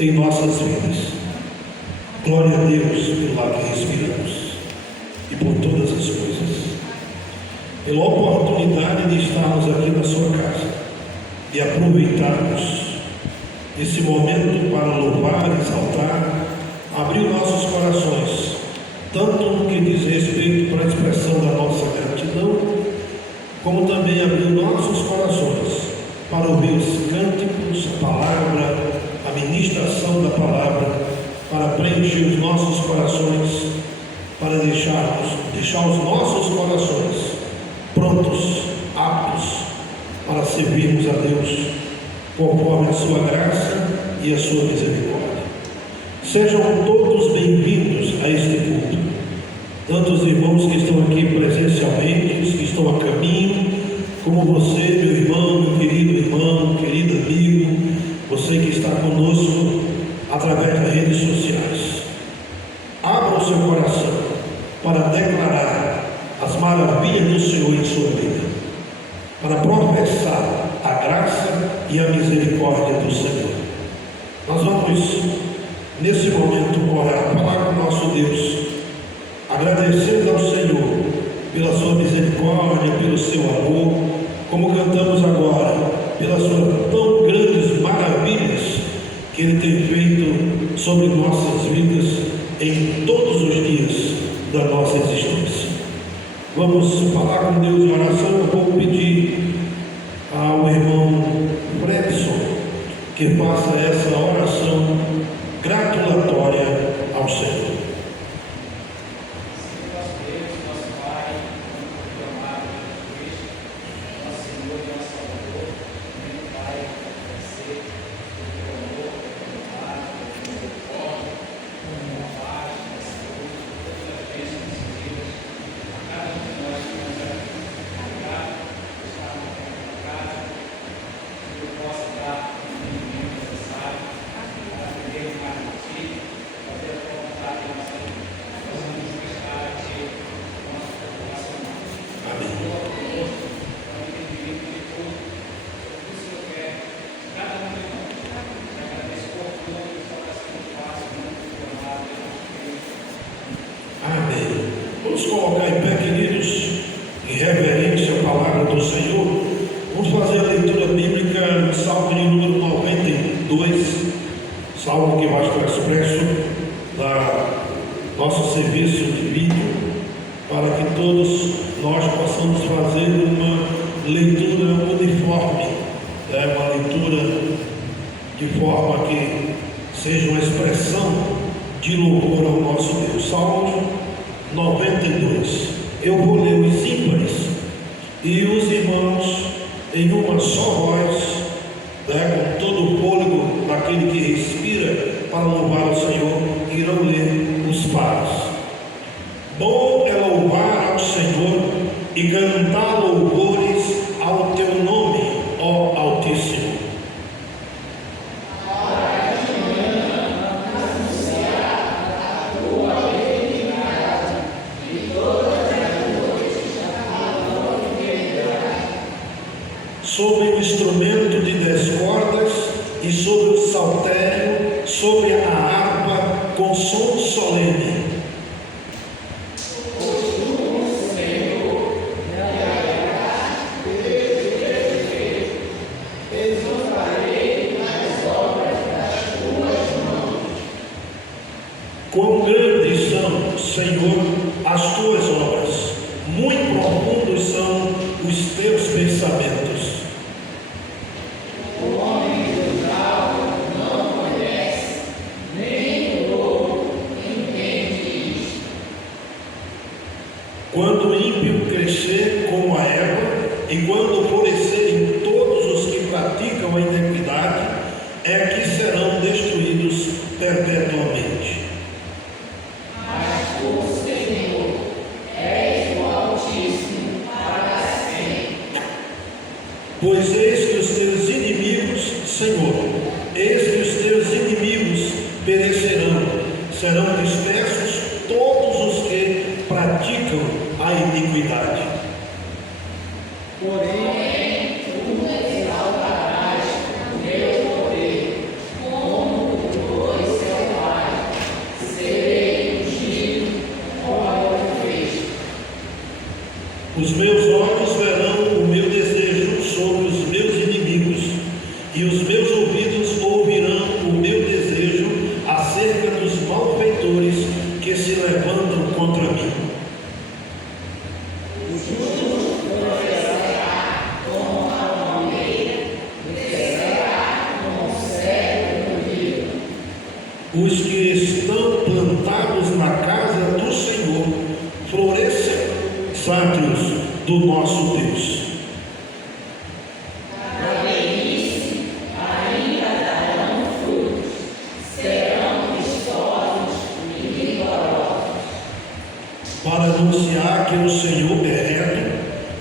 em nossas vidas. Glória a Deus pelo ar que respiramos e por todas as coisas, pela oportunidade de estarmos aqui na sua casa e aproveitarmos esse momento para louvar, exaltar, abrir nossos corações, tanto no que diz respeito para a expressão da nossa gratidão, como também abrir nossos corações para ouvir os cânticos, a palavra, a ministração da palavra, para preencher os nossos corações, para deixar os nossos corações prontos, aptos para servirmos a Deus conforme a sua graça e a sua misericórdia. Sejam todos bem-vindos a este culto, tanto os irmãos que estão aqui presencialmente, os que estão a caminho, como você, meu irmão, meu querido amigo, você que está conosco através das redes sociais. Abra o seu coração para declarar as maravilhas do Senhor em sua vida, para professar a graça e a misericórdia do Senhor. Nós vamos, nesse momento, orar, falar com o nosso Deus, agradecendo ao Senhor pela sua misericórdia, pelo seu amor, como cantamos agora, pelas suas tão grandes maravilhas que Ele tem feito sobre nossas vidas em todos os dias da nossa existência. Vamos falar com Deus em oração. Eu vou pedir ao irmão Fredson que faça essa oração gratulatória ao Senhor. Vamos colocar em pé, queridos, em reverência à palavra do Senhor. Vamos fazer a leitura bíblica no Salmo de número 92, salmo que vai estar expresso no nosso serviço de vídeo, para que todos nós possamos fazer uma leitura uniforme, uma leitura de forma que seja uma expressão de louvor ao nosso Deus. Salmo 92. Eu vou ler os ímpares e os irmãos em uma só voz, com todo o fôlego daquele que respira para louvar o Senhor, irão ler os pares. Bom é louvar ao Senhor e cantar louvores ao teu nome, ó Altíssimo. Sobre o instrumento de 10 cordas e sobre o saltério, sobre a harpa com som solene. Quão grandes são, Senhor, as tuas obras, muito profundos são os teus pensamentos. Quando o ímpio crescer como a erva, e quando florescerem todos os que praticam a iniquidade, é que serão destruídos perpetuamente. Mas o Senhor és o Altíssimo para sempre. Pois eis que os teus inimigos, Senhor, eis que os teus inimigos perecerão, serão dispersos todos os que praticam a iniquidade. Porém, tu exaltarás o teu poder, como o levantam contra mim. Os que estão plantados na casa do Senhor floresçam, sátiros do nosso Deus. Para anunciar que o Senhor é reto,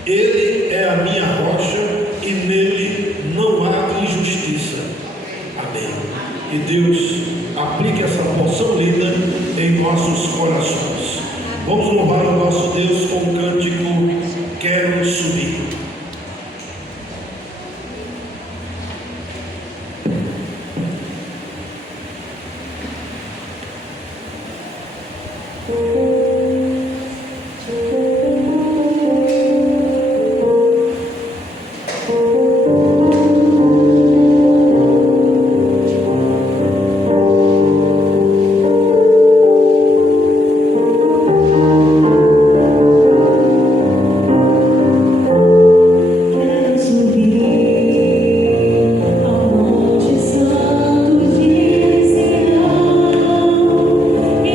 Ele é a minha rocha e nele não há injustiça. Amém. E Deus aplique essa porção lida em nossos corações. Vamos louvar o nosso Deus com o cântico Quero Subir. Santo de Sião, e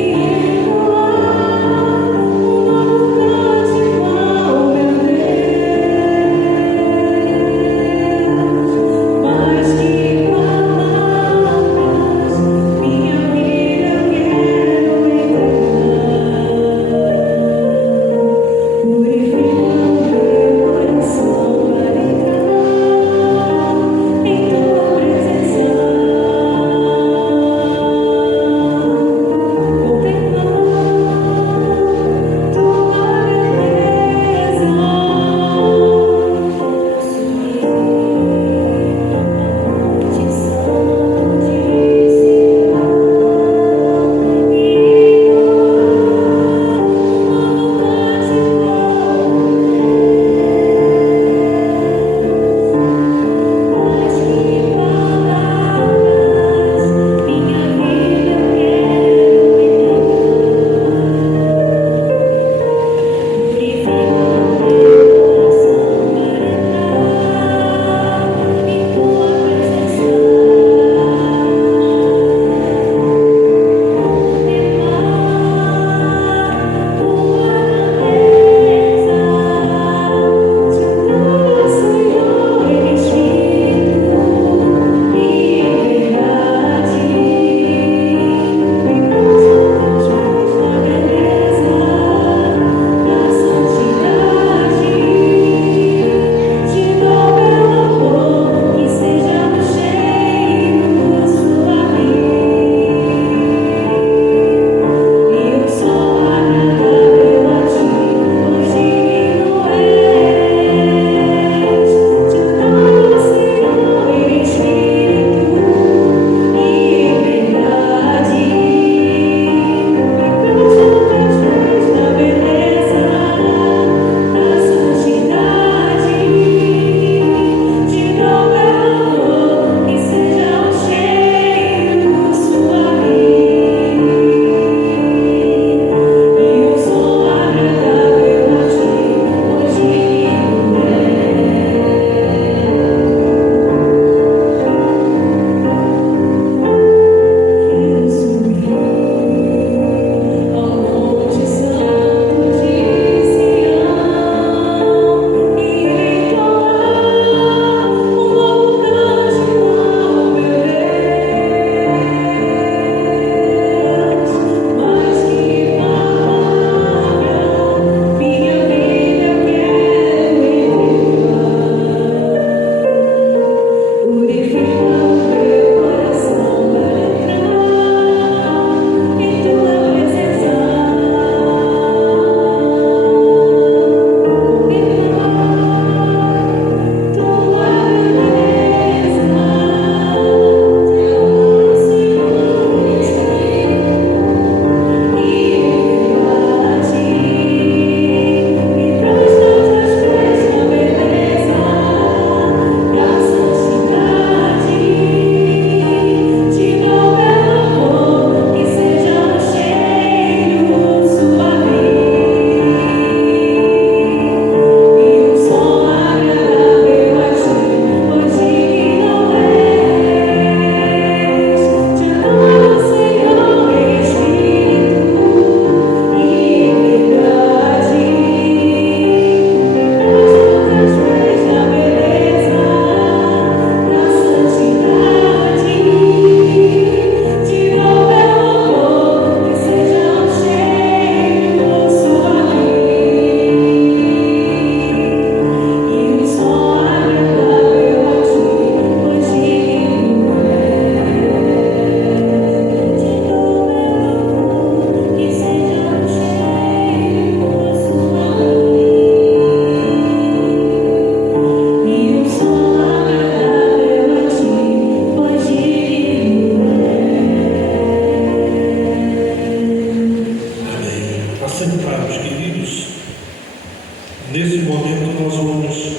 nós vamos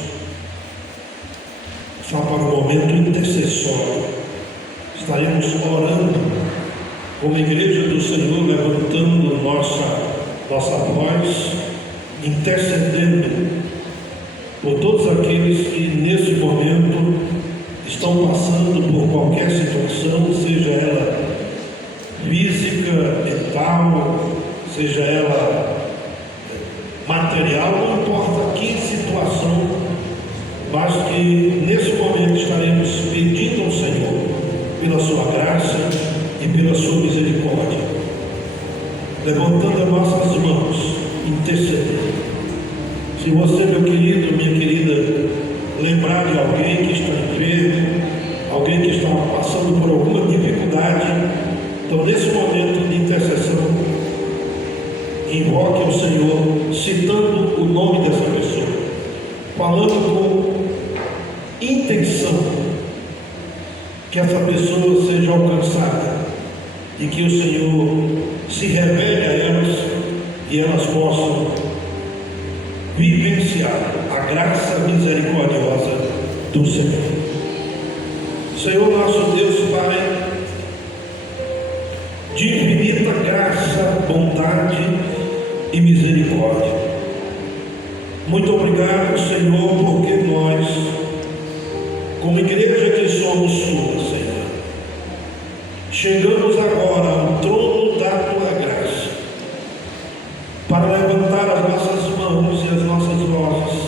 só para o momento intercessório. Estaremos orando como Igreja do Senhor, levantando nossa voz, intercedendo por todos aqueles que nesse momento estão passando por qualquer situação, seja ela física, mental, seja ela material, não importa que situação, mas que nesse momento estaremos pedindo ao Senhor pela sua graça e pela sua misericórdia, levantando as nossas mãos, intercedendo. Se você, meu querido, minha querida, lembrar de alguém que está enfermo, alguém que está passando por alguma dificuldade, então nesse momento de intercessão, invoque ao Senhor, citando o nome dessa pessoa, falando com intenção que essa pessoa seja alcançada e que o Senhor se revele a elas e elas possam vivenciar a graça misericordiosa do Senhor. Senhor nosso Deus, Pai, de infinita graça, bondade e misericórdia. Muito obrigado, Senhor, porque nós, como igreja que somos sua, Senhor, chegamos agora ao trono da tua graça para levantar as nossas mãos e as nossas vozes,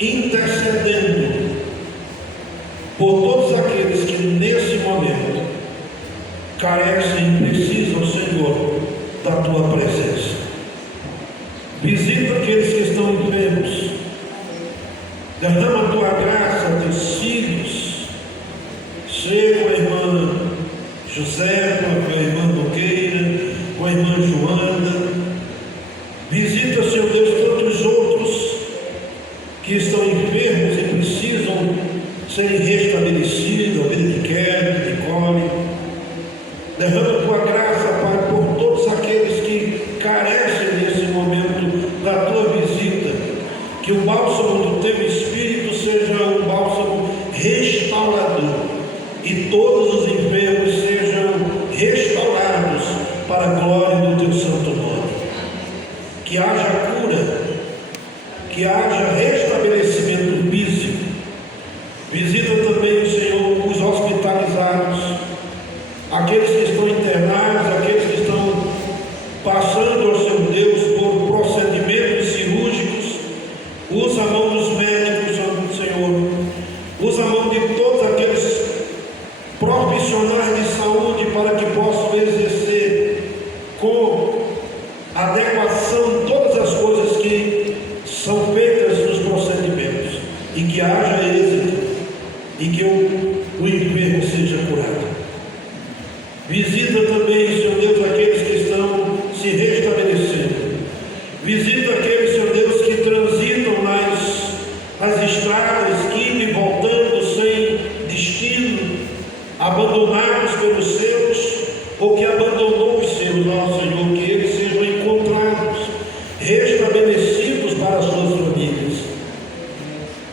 intercedendo por todos aqueles que nesse momento carecem e precisam, Senhor, da tua presença. Visita aqueles que estão enfermos, derrama a tua graça a teus filhos, seja com a irmã José, com a irmã Nogueira, com a irmã Joana. Visita, Senhor Deus, tantos outros que estão enfermos e precisam serem restabelecidos, a vida de Kelly, de Nicole. Derrama a tua graça, Pai, por todos aqueles que carecem nesse momento da tua visita. Que o bálsamo do teu Espírito seja um bálsamo restaurador e todos os enfermos sejam restaurados para a glória do teu santo nome. Que haja cura, que haja restabelecimento físico. Visita também, Senhor, os hospitalizados, aqueles que estão internados, aqueles que estão passando, ó Senhor Deus, por procedimentos cirúrgicos. Usa a mão dos médicos, ó Senhor. Usa a mão de todos aqueles profissionais de saúde para que possam exercer com adequação todas as coisas que são feitas nos procedimentos, e que haja êxito e que o enfermo seja curado. Visita também, Senhor Deus, aqueles que estão se restabelecendo. Visita aqueles, Senhor Deus, que transitam nas estradas, indo e voltando sem destino, abandonados pelos seus, ou que abandonou os seus, ó Senhor, que eles sejam encontrados, restabelecidos para as suas famílias.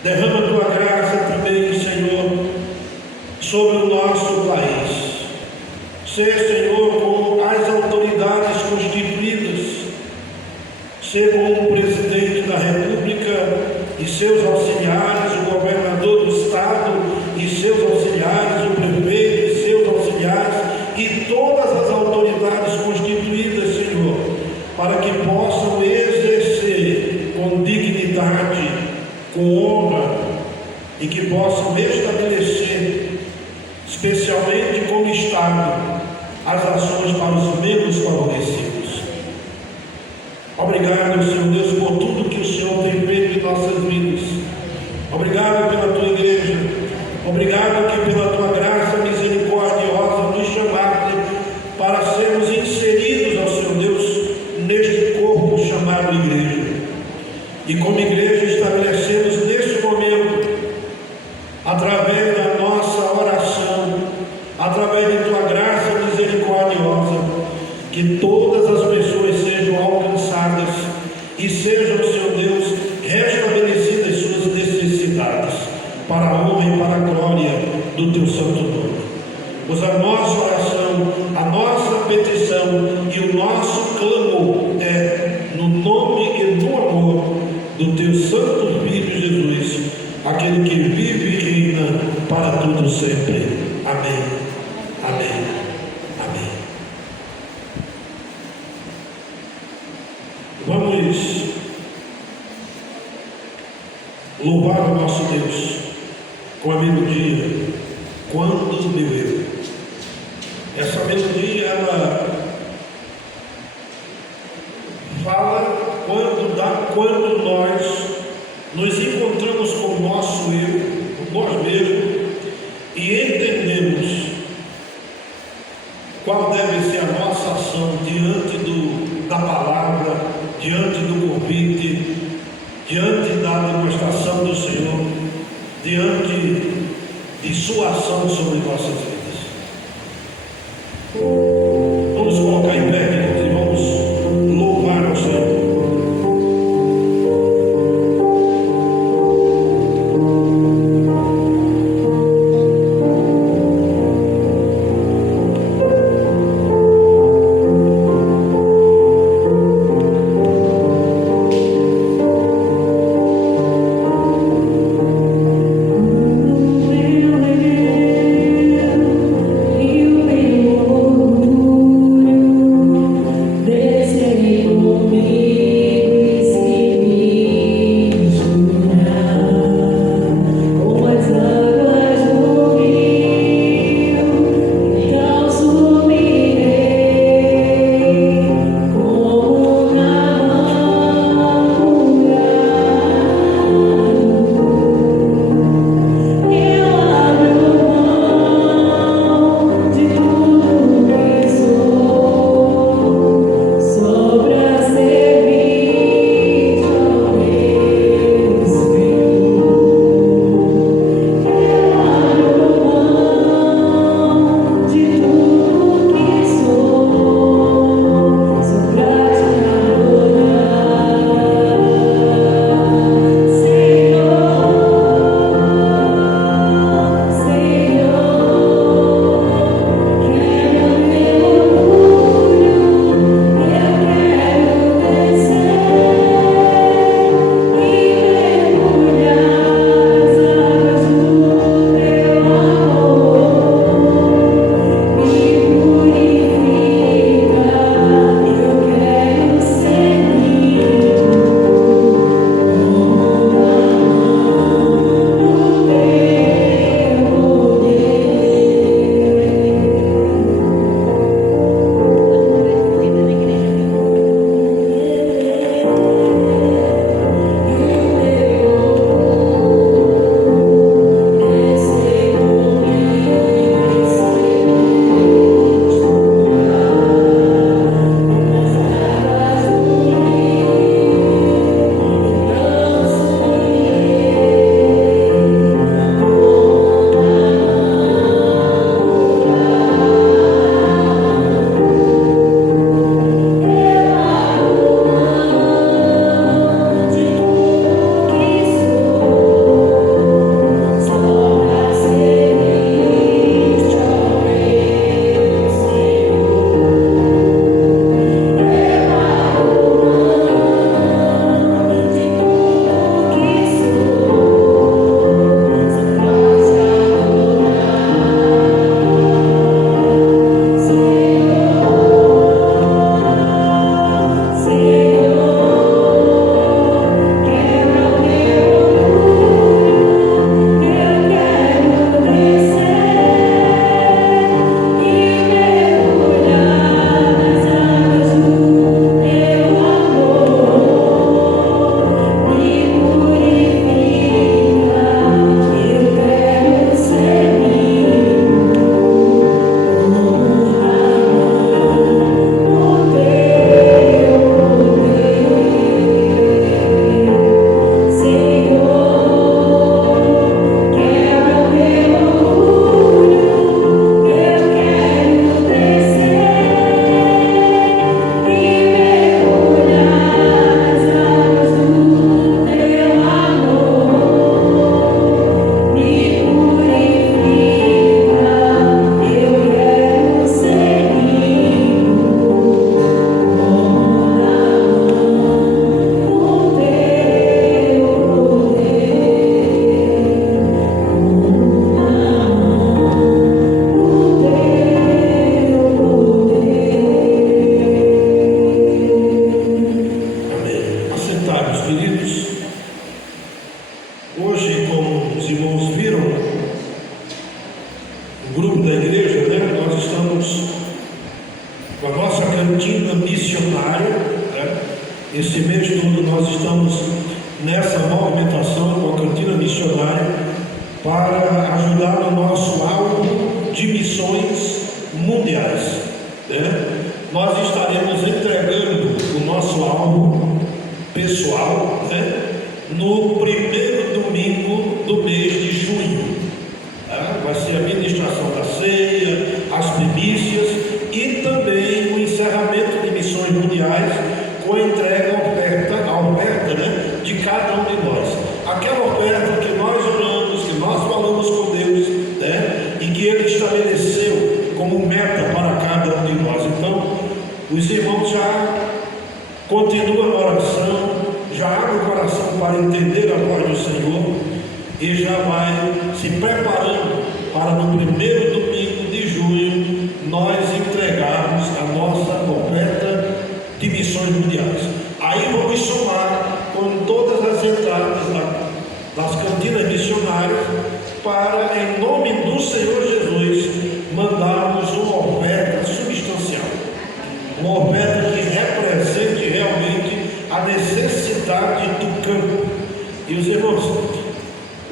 Derrama a tua graça também, Senhor, sobre o nosso país. Ser, Senhor, com as autoridades constituídas, ser com o presidente da República e seus auxiliares, o governador do estado e seus auxiliares, o prefeito e seus auxiliares, e todas as autoridades constituídas, Senhor, para que possam exercer com dignidade, com honra, e que possam estabelecer, especialmente como Estado, as ações para os menos favorecidos. Obrigado, Senhor Deus, por tudo que o Senhor tem feito em nossas vidas. Obrigado pela tua igreja. Obrigado que pela tua graça misericordiosa nos chamaste para sermos inseridos, ó Senhor Deus, neste corpo chamado igreja. E como igreja estabelecemos neste momento, através da nossa oração, através de tua graça misericordiosa, que todas as pessoas sejam alcançadas e sejam, Senhor Deus, restabelecidas Pois a nossa oração, a nossa petição e o nosso clamor é no nome e no amor do teu santo Filho Jesus, aquele que vive e reina para tudo sempre. Amém. Amém. Amém. Vamos louvar o nosso Deus com a melodia Quando Meu Eu. Essa melodia ela fala quando nós nos encontramos com o nosso eu, com nós mesmos, e entendemos qual deve ser a nossa ação diante da palavra, diante do convite, diante da demonstração do Senhor, diante de sua ação sobre nossas vidas. Vamos colocar em pé, queridos, e vamos louvar ao Senhor. missionária, né? Esse mês todo nós estamos nessa movimentação com a cantina missionária para ajudar no nosso alvo de missões mundiais, né? Nós estaremos entregando o nosso alvo pessoal, né, no primeiro domingo do mês de junho. Tá? Vai ser a ministração da ceia, as primícias e também o encerramento de missões mundiais com a entrega a oferta, né, de cada um de nós. Aquela oferta que nós oramos, que nós falamos com Deus, né, e que Ele estabeleceu como meta para cada um de nós. Então, os irmãos já continuam na oração, já abrem o coração para entender a voz do Senhor e já vai se preparando para no primeiro domingo de junho nós entregarmos a nossa oferta de missões mundiais. Aí vamos somar com todas as entradas das cantinas missionárias para, em nome do Senhor Jesus, mandarmos uma oferta substancial, uma oferta que represente realmente a necessidade do campo. E os irmãos,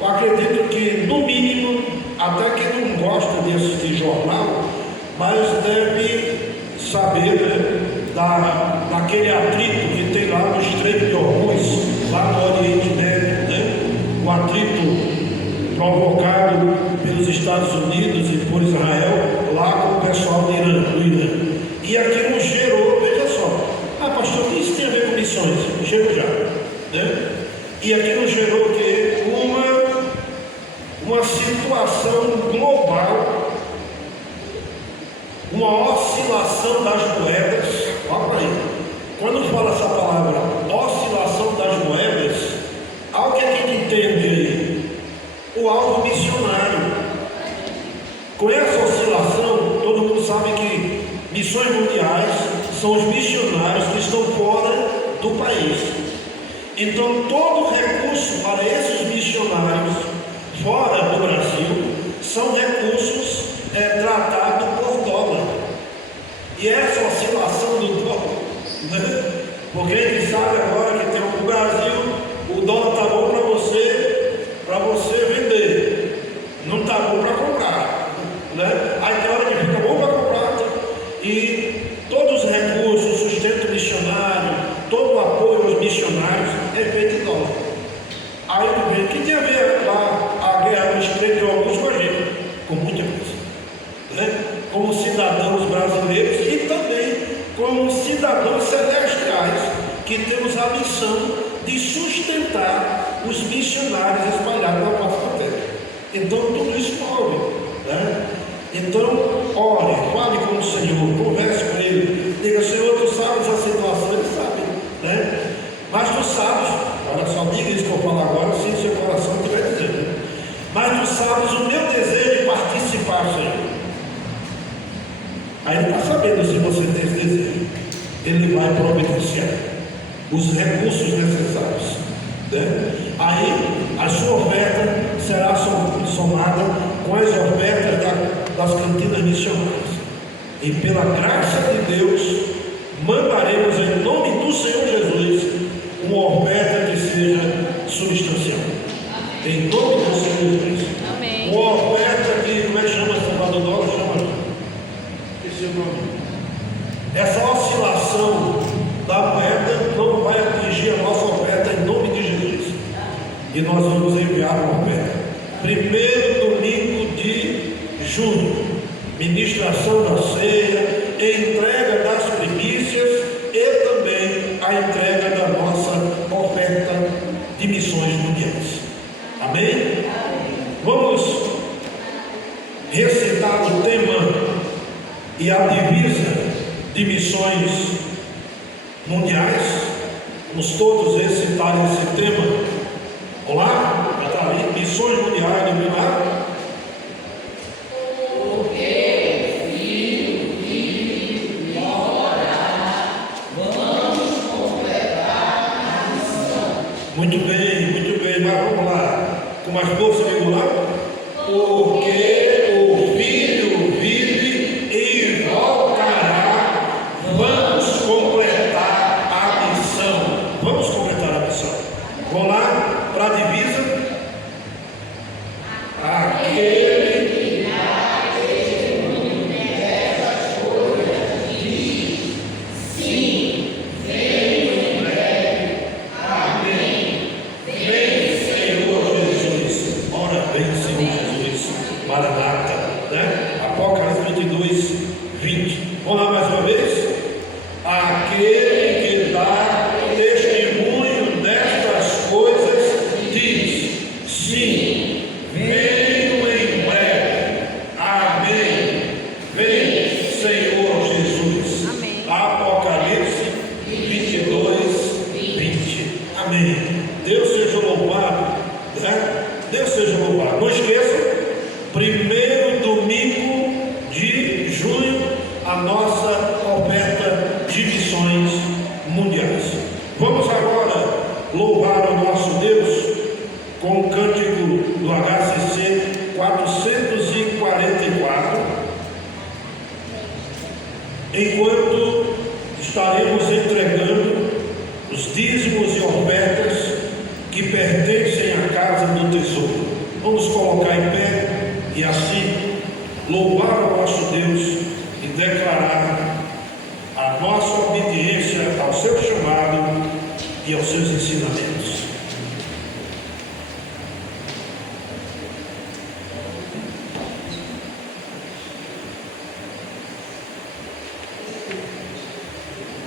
eu acredito que no mínimo, até quem não gosta de assistir jornal, mas deve saber, né, daquele atrito que tem lá no Estreito de Hormuz, lá no Oriente Médio, né? O atrito provocado pelos Estados Unidos e por Israel lá com o pessoal do Irã. E aquilo gerou, veja só, pastor, o que isso tem a ver com missões? Chego já, né? E aquilo gerou o quê? Uma situação global, uma oscilação das moedas. Olha aí, quando fala essa palavra, oscilação das moedas, algo que a gente entende aí? O alvo missionário. Com essa oscilação, todo mundo sabe que missões mundiais são os missionários que estão fora do país. Então, todo recurso para esses missionários fora do Brasil são recursos tratados por dólar. E essa oscilação do dólar, né? Porque a gente sabe agora que tem no Brasil, o dólar está bom para você vender, não está bom para comprar, né? Aí tem hora que fica bom para comprar e todos os recursos, o sustento missionário, todo o apoio aos missionários é feito em dólar. Aí tu vê, o que tem a ver lá a guerra do Estreito de Hormuz com a gente? Com muita coisa, né? Como cidadãos brasileiros e também como cidadãos celestiais que temos a missão de sustentar os missionários espalhados na nossa terra. Então tudo isso move, né? Então, ore, fale com o Senhor, converse com Ele, diga: Senhor, tu sabes a situação, Ele sabe, né? Mas tu sabes, olha só, diga isso que eu falo agora, se seu coração estiver dizendo, né? Mas tu sabes o meu desejo de participar, Senhor. Aí Ele está sabendo se você tem esse desejo, Ele vai providenciar os recursos necessários, né? Aí a sua oferta será somada com as ofertas das cantinas missionárias, e pela graça de Deus mandaremos em nome do Senhor Jesus uma oferta que seja substancial. Amém. Em nome do Senhor Jesus. Amém. Uma oferta que, como é que chama essa palavra do dólar? Chama esse nome. Essa oscilação da moeda não vai atingir a nossa oferta em nome de Jesus. E nós vamos enviar uma oferta. Primeiro domingo de junho, ministração da ceia, entrega das primícias e também a entrega da nossa oferta de missões mundiais. Amém? Vamos recitar o tema e a divisa de missões mundiais. Vamos todos recitar esse tema. Olá? Já está ali? Missões mundiais do milagre. Muito bem, mas vamos lá, com mais força, vamos lá. Porque o Filho vive e voltará, vamos completar mundiais. Vamos agora louvar o nosso Deus com o cântico do HCC 444, enquanto estaremos entregando os dízimos e ofertas que pertencem à casa do tesouro. Vamos colocar em pé e assim louvar o nosso Deus e declarar a nossa obediência ao seu chamado e aos seus ensinamentos.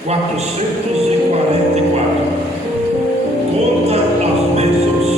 Quatrocentos e 44. Conta as bênçãos.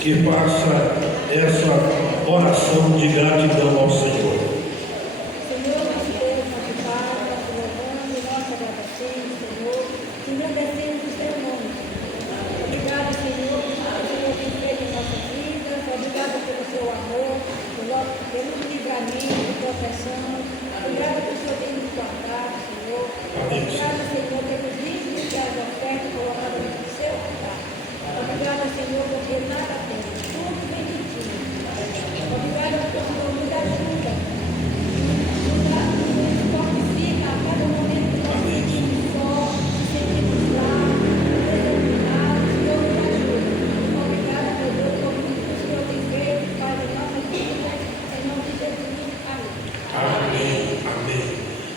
Que faça essa oração de gratidão ao Senhor. Senhor, nosso Deus, nosso Pai, nosso louvando, nós agradecemos, Senhor, te agradecemos o teu nome. Obrigado, Senhor, por tudo que o Senhor tem feito em nossa vida. Obrigado pelo seu amor, pelo livramento, proteção. Obrigado pelo Senhor tem nos guardado, Senhor. Obrigado, Senhor, pelos livros e as ofertas colocadas no seu altar. Obrigado, Senhor, porque nada tem, tudo vem de ti. Obrigado, Senhor, nos ajuda, nos fortifica a cada momento que nós sentimos só, sentimos lá, determinados, Senhor, nos ajuda. Obrigado, meu Deus, por tudo que o Senhor tem feito, Pai, da nossa vida, em nome de Jesus. Amém. Amém.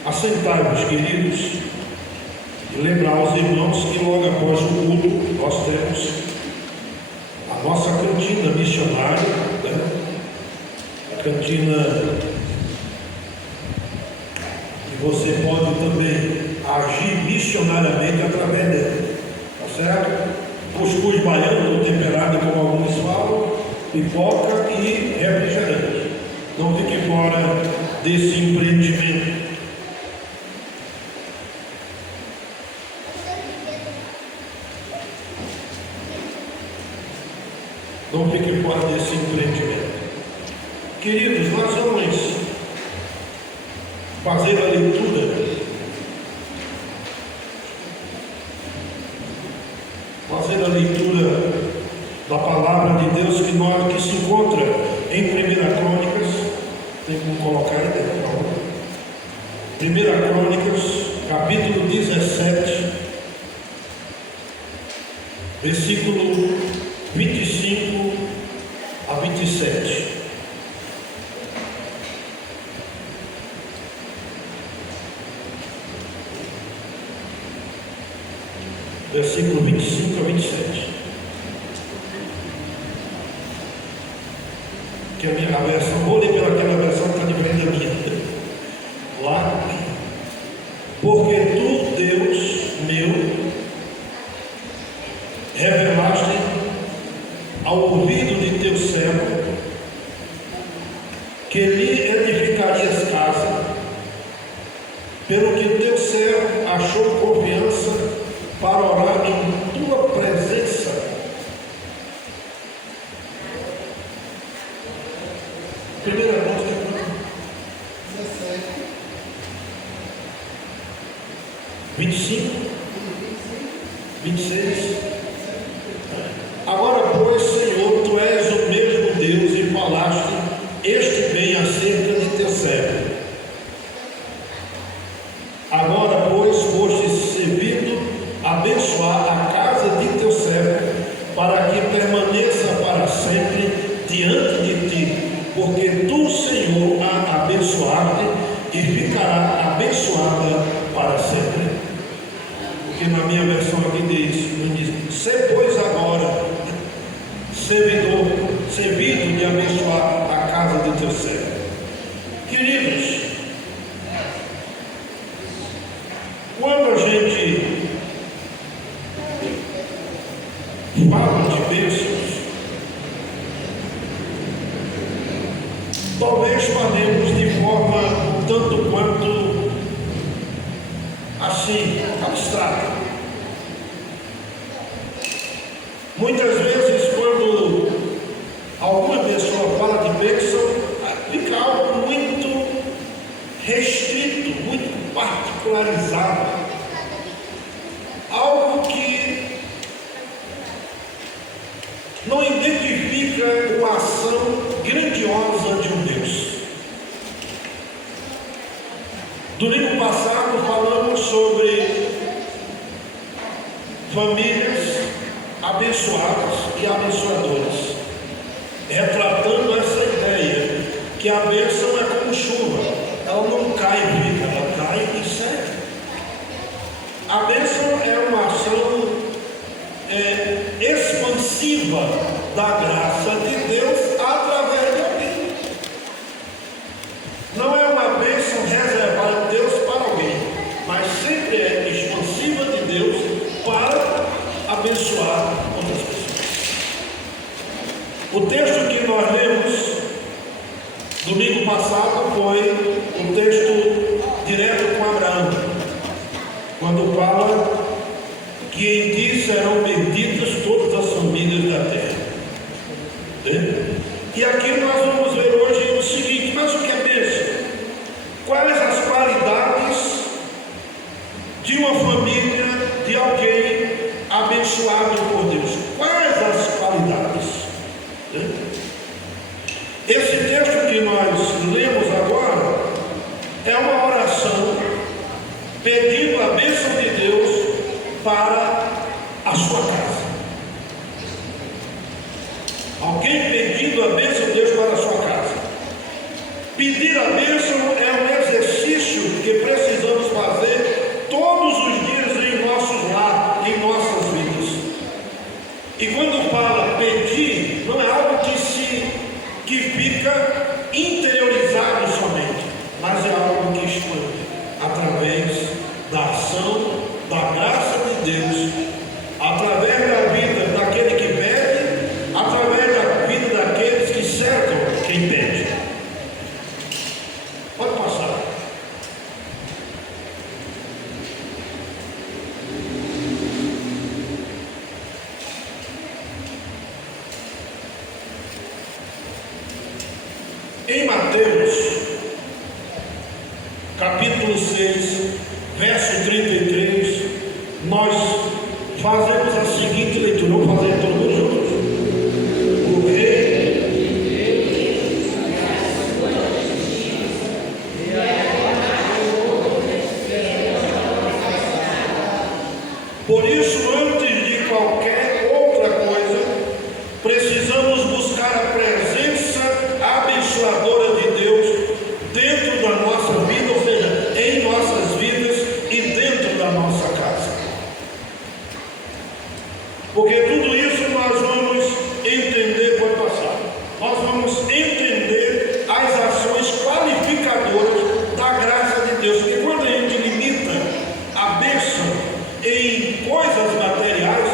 Assentai-vos, queridos, e lembrar aos irmãos que logo após o culto nós temos a nossa cantina missionária, né? A cantina que você pode também agir missionariamente através dela, tá certo? cuscuz baiano temperado, como alguns falam, pipoca e refrigerante. Não fique fora desse empreendimento. Não fique fora desse empreendimento. Queridos, nós vamos fazer a leitura. Fazer a leitura da palavra de Deus que se encontra em 1 Crônicas. Tem como colocar aí dentro, por favor. 1 Crônicas, capítulo 17, versículo 25 a 27. Versículo 25 a 27. Que a minha versão, vou ler pelaquela versão que está de frente da minha. Lá. Porque tu, Deus meu, revelaste ao ouvido de teu servo que lhe edificarias casa, pelo que teu servo achou confiança para orar em tua presença. Primeira música, 17, 25, 26. Agora, pois, Senhor, tu és o mesmo Deus e falaste este bem acerca de teu servo. Agora, pois, foste servido abençoar a casa de teu servo, para que permaneça para sempre diante de ti, porque tu, Senhor, a abençoaste e ficará abençoada para sempre. Porque na minha versão aqui diz: sê, pois, agora servido de abençoar a casa de teu servo. Queridos, quando a gente fala de bênçãos, talvez falemos de forma tanto quanto assim, abstrata. Muitas vezes, quando alguma pessoa fala de bênção, fica algo muito restrito, muito particularizado, algo que não identifica uma ação grandiosa de um Deus. Domingo passado falamos sobre famílias abençoadas e abençoadoras, retratando essa ideia que a bênção é como chuva, ela não cai e fica, ela cai e segue. A bênção é uma ação expansiva da graça de Deus através de alguém. Não é uma bênção reservada de Deus para alguém, mas sempre é expansiva de Deus para abençoar outras pessoas. O texto que nós lemos domingo passado foi um texto direto com Abraão, quando fala que em ti serão benditas todas as famílias da terra. E aqui nós vamos ver hoje o seguinte: mas o que é bênção? Quais as qualidades de uma família, de alguém abençoado por Deus? Quais as qualidades? Esse texto que nós lemos agora é uma oração pedindo a bênção de Deus para a sua casa. Alguém pedindo a bênção de Deus para a sua casa. Pedir a bênção é um exercício que precisamos fazer todos os dias em nossos lares, em nossas vidas. E quando fala pedir, não é algo que fica interiorizado somente, mas é algo que expande através da ação da graça de Deus, através da vida, da Mateus, capítulo 6, verso 33, nós fazemos a seguinte leitura. Vamos fazer todos juntos. O rei por isso, antes de qualquer outra coisa, precisamos buscar a presença abençoadora de Deus dentro da nossa vida, ou seja, em nossas vidas e dentro da nossa casa. Porque tudo isso nós vamos entender quando passar. Nós vamos entender as ações qualificadoras da graça de Deus. Porque quando a gente limita a bênção em coisas materiais,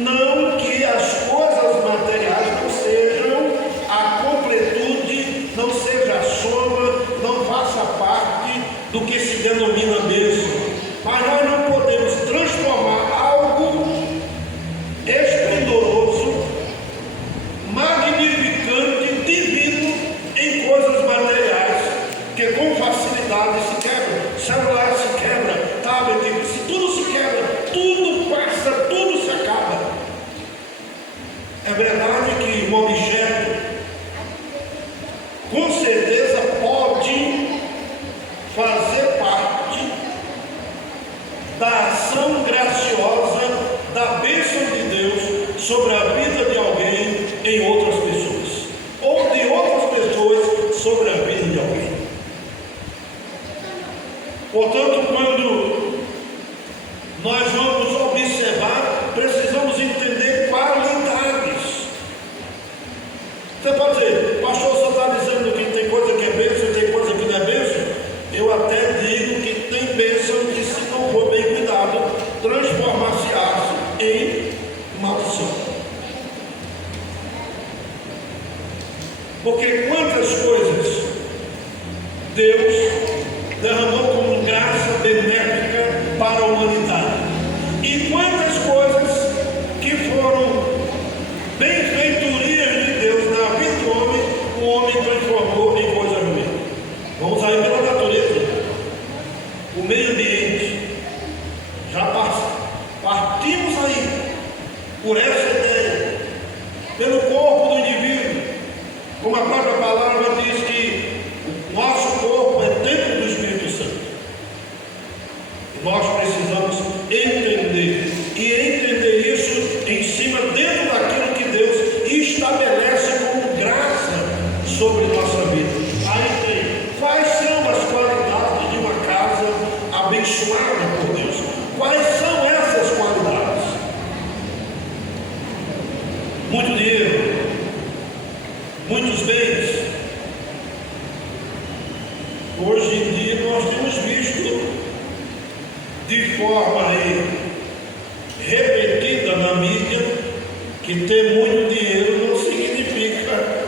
não que as coisas materiais não sejam a completude, não seja a soma, não faça parte do que se denomina bênção, mas nós não podemos transformar algo esplendoroso, magnificante, divino em coisas materiais, que com facilidade se quebra. Celular se quebra, tablet, se tudo se quebra, tudo passa, tudo se acaba. É verdade que um objeto com certeza pode fazer parte da ação graciosa, da bênção de Deus sobre a vida de alguém em outras pessoas, ou de outras pessoas sobre a vida de alguém. Portanto, quando nós vamos observar, precisamos entender qualidades. Você pode dizer, pastor, você está dizendo que tem coisa que é bênção e tem coisa que não é bênção? Eu até digo que tem bênção que, se não for bem cuidado, transformar-se-á em maldição. Porque quantas coisas Deus derramou como graça benéfica para a humanidade, e quantas coisas que foram benfeitorias de Deus na vida do homem, o homem transformou em coisa ruim. Vamos aí pela natureza, o meio ambiente, já partimos aí por essa ideia, pelo corpo do indivíduo, como a própria palavra diz que o nosso corpo é templo do Espírito Santo. Nós precisamos entender, e entender isso em cima, dentro daquilo que Deus estabelece como graça sobre nossa vida. Aí tem, quais são as qualidades de uma casa abençoada por Deus? Quais são essas qualidades? Muito dinheiro, muitos bens. Hoje em dia nós temos visto de forma aí repetida na mídia que ter muito dinheiro não significa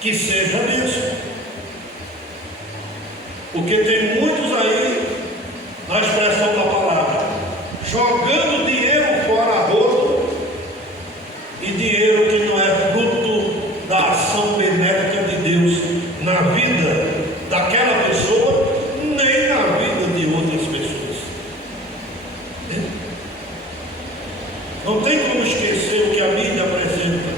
que seja bênção. Porque tem muitos aí, na expressão da palavra, jogando dinheiro fora a rodo, e dinheiro que não é fruto da ação benéfica de Deus na vida daquela pessoa, nem na vida de outras pessoas. Não tem como esquecer o que a Bíblia apresenta.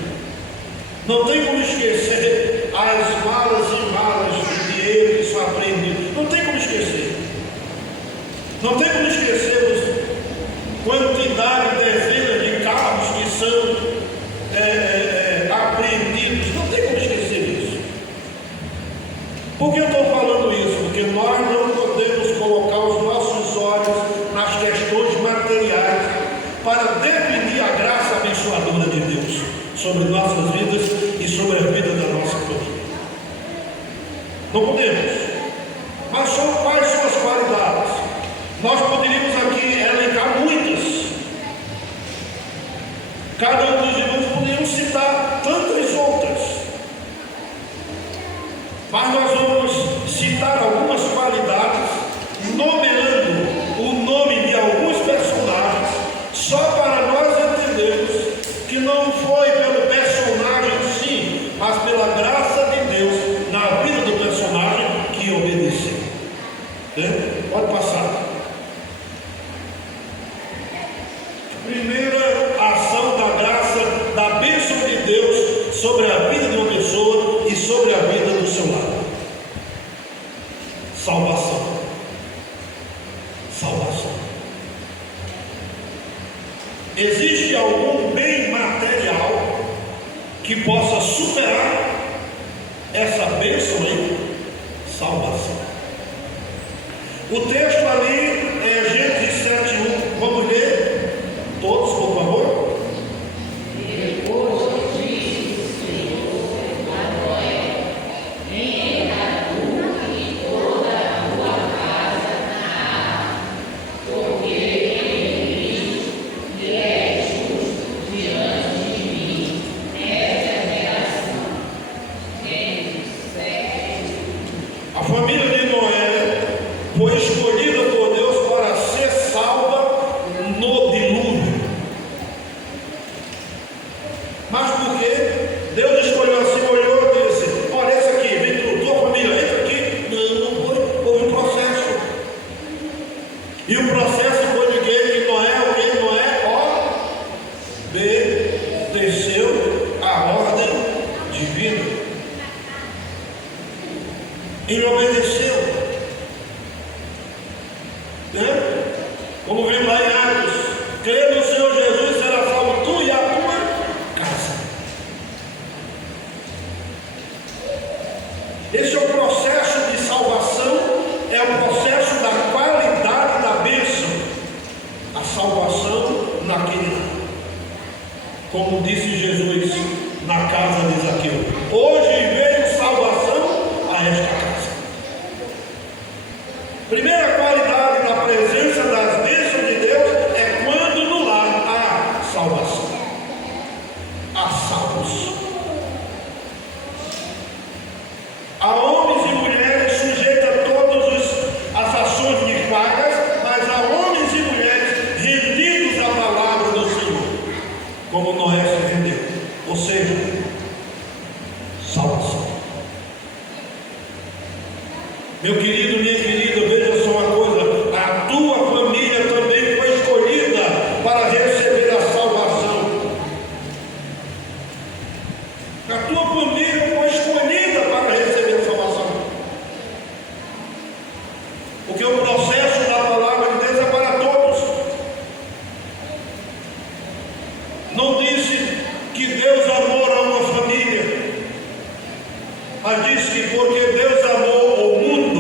Não tem como esquecer as malas e malas de dinheiro que são apreendidos. Não tem como esquecer. Não tem como esquecer a quantidade, dezenas de carros que são apreendidos. Não tem como esquecer isso. Por que eu estou falando isso? Porque nós não podemos colocar os nossos olhos nas questões materiais para definir a graça abençoadora de Deus sobre nossas vidas e sobre a vida da nossa família. Não podemos. Mas quais são as qualidades? Nós poderíamos aqui elencar muitas. Cada um dos irmãos poderíamos citar tantas outras. Mas nós vamos citar algumas qualidades, nomeando o nome de alguns personagens, só para nós entendermos que não foi pelo personagem sim, mas pela graça de Deus na vida sobre a vida de uma pessoa e sobre a vida do seu lado. Salvação. Salvação. Existe algum bem material que possa superar essa bênção aí? Salvação. O texto ali é Gênesis 7:1. Vamos ler todos, por favor. A família de Noé foi escolhida por Deus para ser salva no dilúvio. Mas por quê? Deus escolheu assim, olhou e disse: olha, esse aqui, vem tua família, entra aqui. Não foi, houve um processo. E o processo foi de que Noé obedeceu a ordem divina. Ele obedeceu, né? Como vem lá em Atos: crê no Senhor Jesus, será salvo tu e a tua casa. Esse é o processo de salvação, é o processo da qualidade da bênção. A salvação naquele ano, como disse Jesus na casa de Zaqueu: hoje veio salvação a esta casa. Primeira qualidade da presença das bênçãos de Deus é quando no lar há salvação, há salvos. A homens e mulheres sujeita a todas as ações de falhas, mas a homens e mulheres rendidos à palavra do Senhor, como Noé se rendeu. Ou seja, salvação. Meu querido, minha querida, veja só uma coisa: a tua família também foi escolhida para receber a salvação. A tua família foi escolhida para receber a salvação. Porque o processo da palavra de Deus é para todos. Não disse que Deus amou a uma família, mas disse que porque Deus amou o mundo,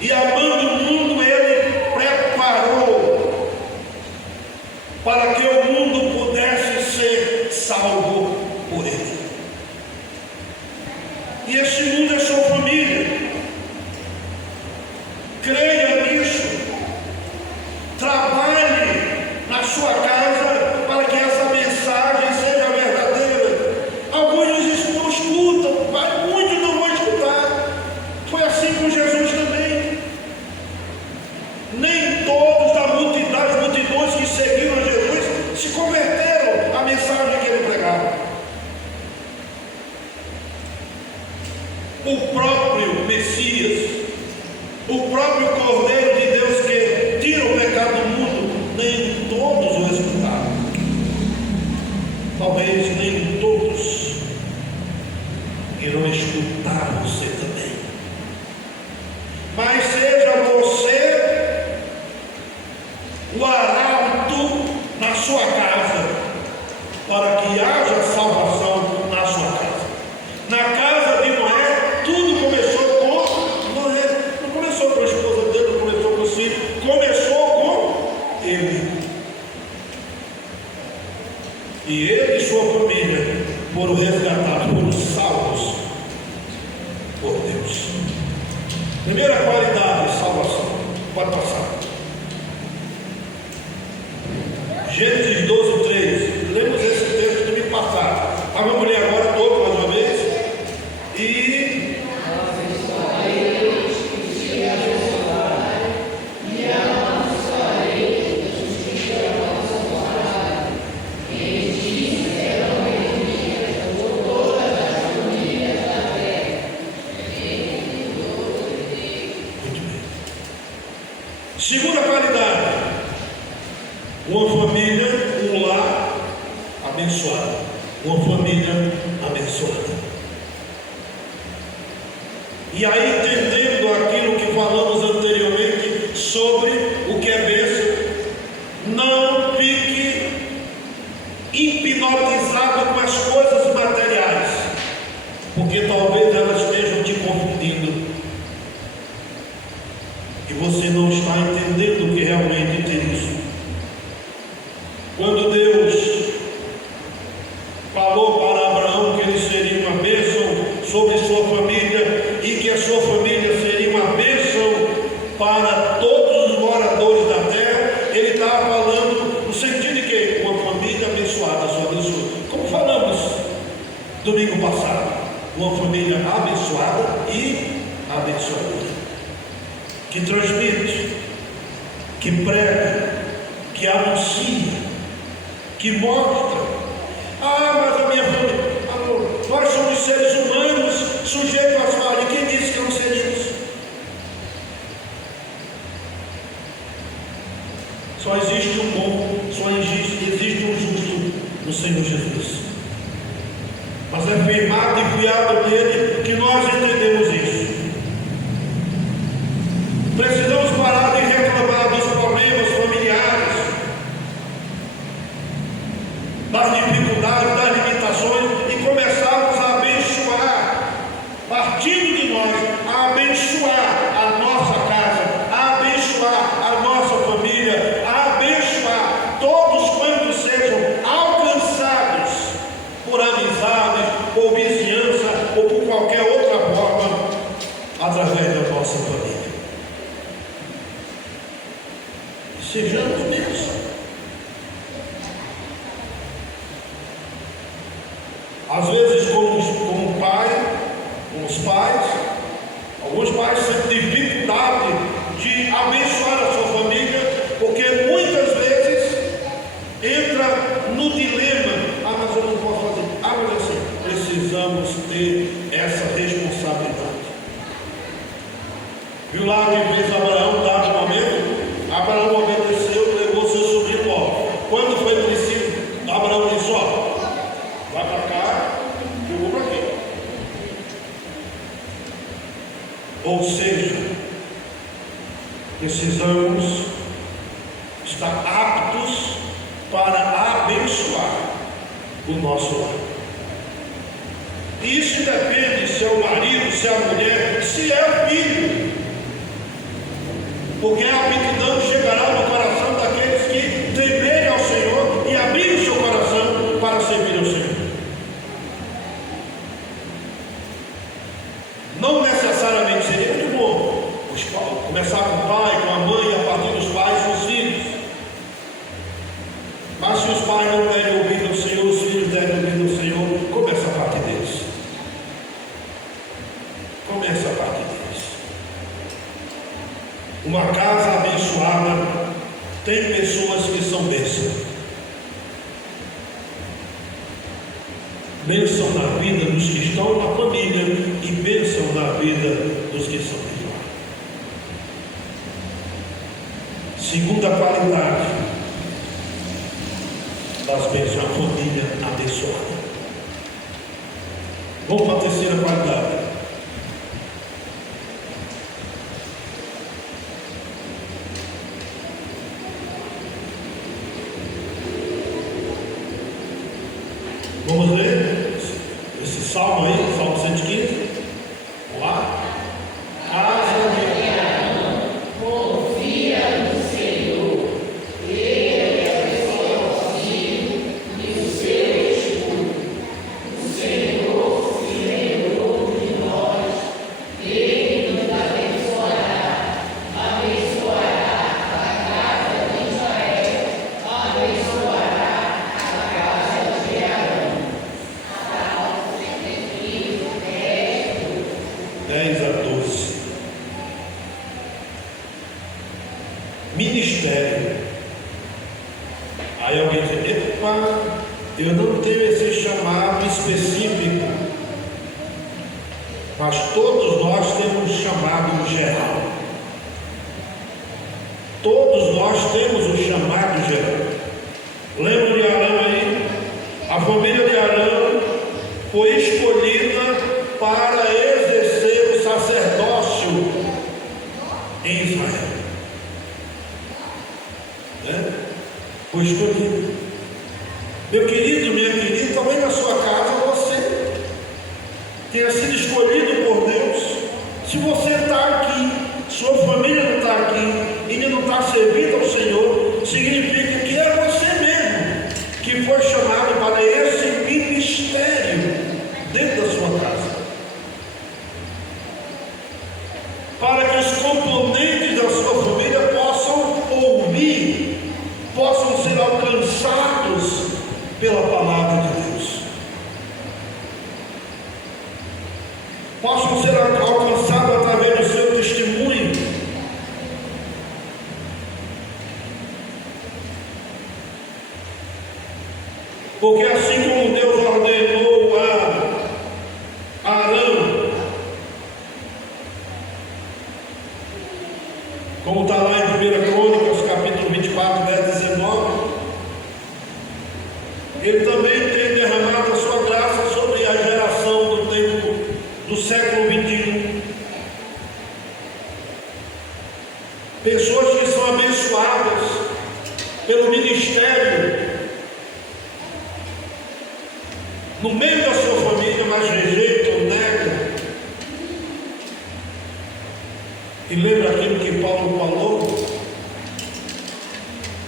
e amando o mundo, Ele preparou para que o mundo pudesse ser salvo por Ele. E esse mundo é sua família. Creia nisso. Trabalhe na sua casa para que essa mensagem seja verdadeira. Alguns não escutam, mas muitos não vão escutar. Foi assim com Jesus também. Nem todos das multidões que seguiram Jesus se converteram à mensagem que ele pregava. O próprio Messias, o próprio Cordeiro de Deus que tira o pecado do mundo, nem todos o escutaram. Talvez nem todos irão escutar você também. Mas seja você o arauto na sua casa, para que haja salvação na sua casa. Na casa de Noé, tudo começou com Noé. Não começou com a esposa dele, não começou com o filho, começou com ele. E ele e sua família foram resgatados, foram salvos por Deus. Primeira qualidade, salvação. Pode passar. Gênesis 12:3. Lemos esse texto do ano passado. Mas vamos ler agora todo mais uma vez. E segunda qualidade, uma família, um lar abençoada, uma família abençoada. E aí, entendendo aquilo que falamos anteriormente sobre o que é bênção, não fique hipnotizado com as coisas materiais, porque talvez elas estejam te confundindo e você não está entendendo o que realmente tem isso. Quando Deus falou para Abraão que ele seria uma bênção sobre sua família e que a sua família seria uma bênção para todos os moradores da terra, ele estava falando no sentido de que uma família abençoada, só abençoada, como falamos domingo passado, uma família abençoada e abençoadora, que transmite, que prega, que anuncia, que mostra. Mas a minha família, amor, nós somos seres humanos sujeitos às falhas. Quem disse que não seríamos? Só existe um bom, só existe um justo no Senhor Jesus. Mas é firmado e fiado nele que nós entendemos isso. Precisamos parar de reclamar dos problemas familiares, das dificuldades, das limitações e começarmos a abençoar, partindo de nós, a abençoar a nossa casa, a abençoar a nossa família, a abençoar todos quantos sejam alcançados por amizades, por vizinhança ou por qualquer outra forma, através da nossa família. Sejamos bênçãos. Às vezes, como pai, como os pais, alguns pais têm dificuldade de abençoar a sua família, porque muitas vezes entra no dilema: mas eu não posso fazer. Mas assim, precisamos ter essa responsabilidade. Viu lá que fez Abraão, dado o momento? Abraão obedeceu e levou seu sobrinho logo. Quando foi preciso, Abraão disse: vai para cá, eu vou para aqui. Ou seja, precisamos estar aptos para abençoar o nosso lar. Isso depende se é o marido, se é a mulher, se é o filho. Porque a aptidão chegará no coração daqueles que temerem ao Senhor e abrirem o seu coração para servir ao Senhor. Não necessariamente seria muito bom começar com o pai, com a mãe, a partir dos pais, com os filhos. Mas se os pais não devem ouvir ao Senhor, os filhos devem ouvir ao Senhor, começa a partir deles. Começa a partir deles. Uma casa abençoada tem pessoas que são bênçãos. Bênção na vida dos que estão na família e bênção na vida dos que são de fora. Segunda qualidade das bênçãos, a família abençoada. Vamos para a terceira qualidade. Vamos ler esse salmo aí, Salmo 115. Vamos lá. Casa de Abraão confia no Senhor, ele é o seu auxílio e o seu escudo. O Senhor se lembrou de nós, ele nos abençoará a casa de Israel, abençoará a casa de Arão. 10 a 12. Ministério. Aí alguém diz: epa, eu não tenho esse chamado específico. Mas todos nós temos um chamado geral. Todos nós temos um chamado geral. Lembra de Arão aí? né? Foi escolhido. Meu querido, minha querida, talvez na sua casa você tenha sido escolhido por Deus. Se você está aqui, sua família não está aqui, ainda não está servindo ao Senhor, significa que é você mesmo que foi chamado para esse ministério dentro da sua casa, para que os componentes da sua família possam ouvir, possam ser alcançados pela palavra de Deus, possam ser alcançados através do seu testemunho. Porque assim como Deus ordenou a Arão, como está lá em 1 Crônicas, capítulo 24, verso 19, Ele também tem derramado a sua graça sobre a geração do tempo do século 21. Pessoas que são abençoadas pelo ministério no meio da sua família, mas rejeitam, negam. E lembra aquilo que Paulo falou?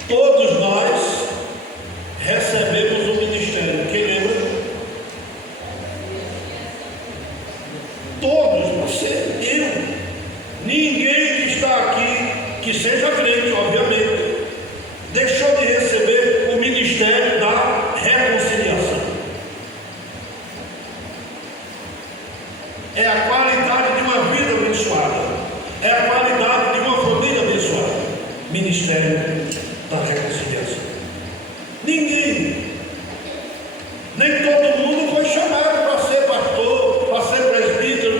Todos nós recebemos um ministério. Quem lembra? Todos, você, eu. Ninguém que está aqui, que seja crente, obviamente, deixou de receber o ministério da reconciliação. É a qualidade de uma vida abençoada, é a qualidade de uma família abençoada. Ministério da reconciliação. Ninguém, nem todo mundo foi chamado para ser pastor, para ser presbítero,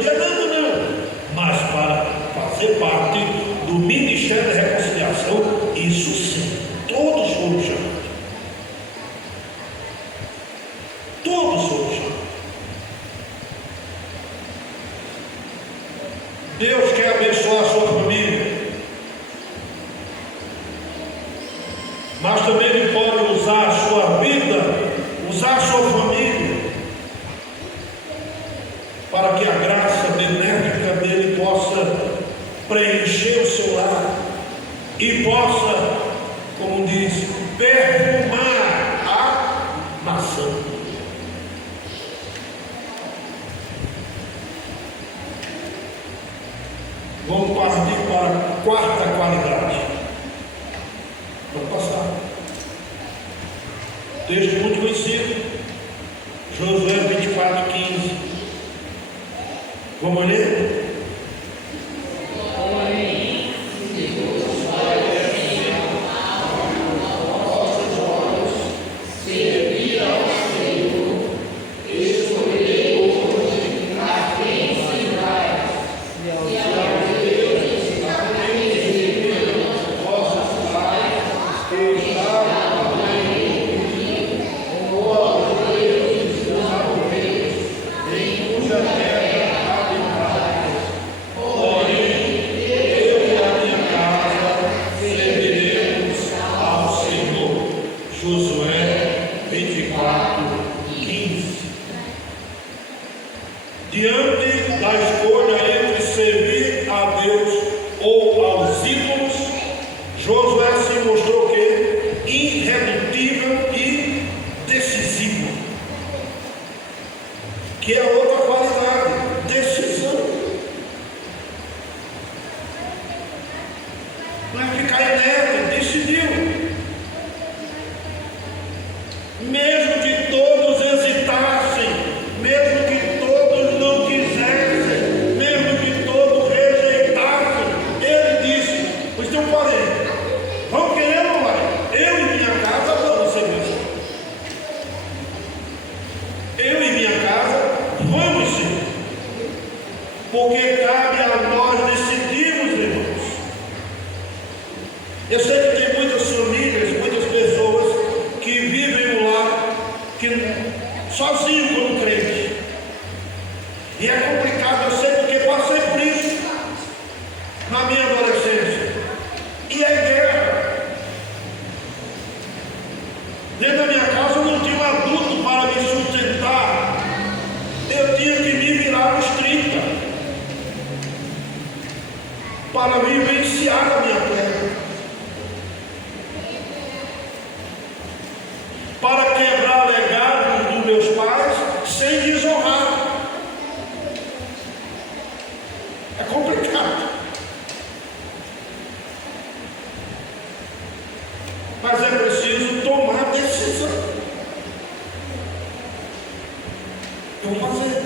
não, mas para fazer parte do ministério da reconciliação, isso sim, todos foram chamados. Todos foram chamados. Deus quer abençoar a sua família, mas também Ele pode usar a sua vida, usar a sua família, para que a graça benéfica dele possa preencher o seu lar e possa, como diz, perfumar a nação. Vamos partir para a quarta qualidade. Vamos passar. Texto muito conhecido, Josué 24:15. Vamos ler? Dentro da minha casa eu não tinha um adulto para me sustentar. Eu tinha que me virar nos 30 para vivenciar a minha terra, para quebrar legados dos meus pais sem desonrar. É complicado, mas é preciso tomar decisão. Eu vou fazer.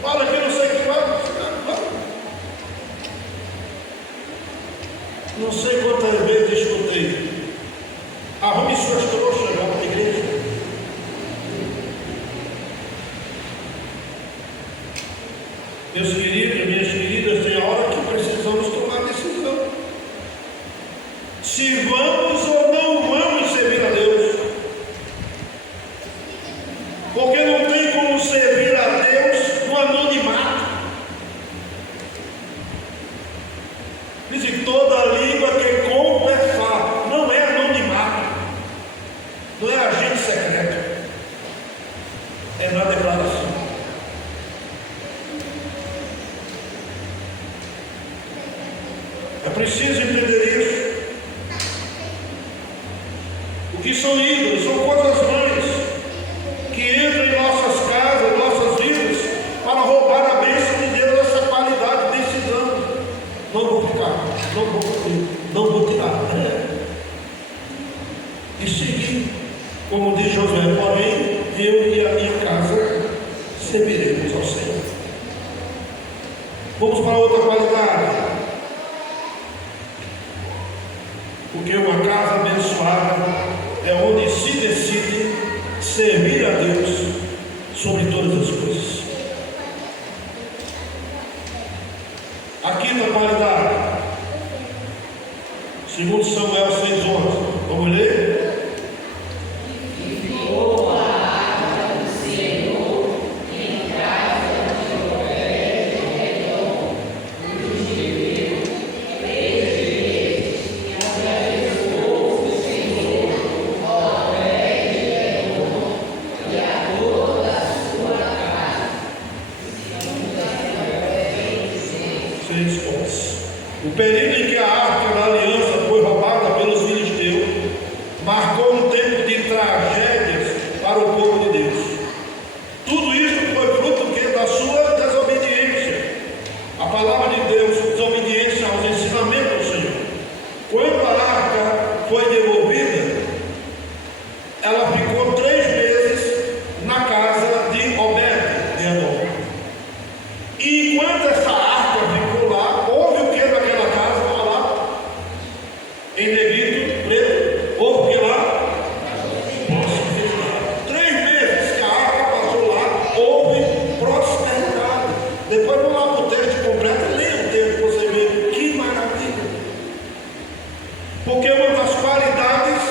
Fala que eu não sei o que vai. Não sei quantas vezes escutei: arrume suas trouxas, vá para a igreja. Meus queridos, minhas queridas, tem a hora que precisamos tomar decisão. Se vamos ou não vamos servir a Deus. Porque não tem como servir a Deus no anonimato. Diz que toda língua que confessar, não é anonimato, não é agente secreto, é na declaração. É preciso entender isso. O que são ídolos? São coisas vãs que entram em nossas casas, nossas vidas, para roubar a bênção de Deus, essa qualidade de decisão. Não vou ficar, não vou comer, não vou tirar. E seguir, como diz Josué: porém, eu e a minha casa serviremos ao Senhor. Vamos para outra qualidade. Porque uma casa abençoada é onde se decide servir a Deus sobre todas as coisas. A quinta qualidade, segundo Samuel 6,11. Vamos ler? O período em que a arca da aliança foi roubada pelos filisteus marcou um tempo de tragédias para o povo de Deus. Tudo isso foi fruto da sua desobediência à palavra de Deus, desobediência aos ensinamentos do Senhor. Quando a arca foi devolvida, ela ficou 3 meses na casa de Obed-Edom. E enquanto essa arca ficou lá, houve o que naquela casa? Olha lá, em negrito, preto, houve o que lá? 3 meses que a arca passou lá, houve prosperidade. Depois vamos lá para o texto completo e leia o texto para você ver que maravilha. Porque uma das qualidades,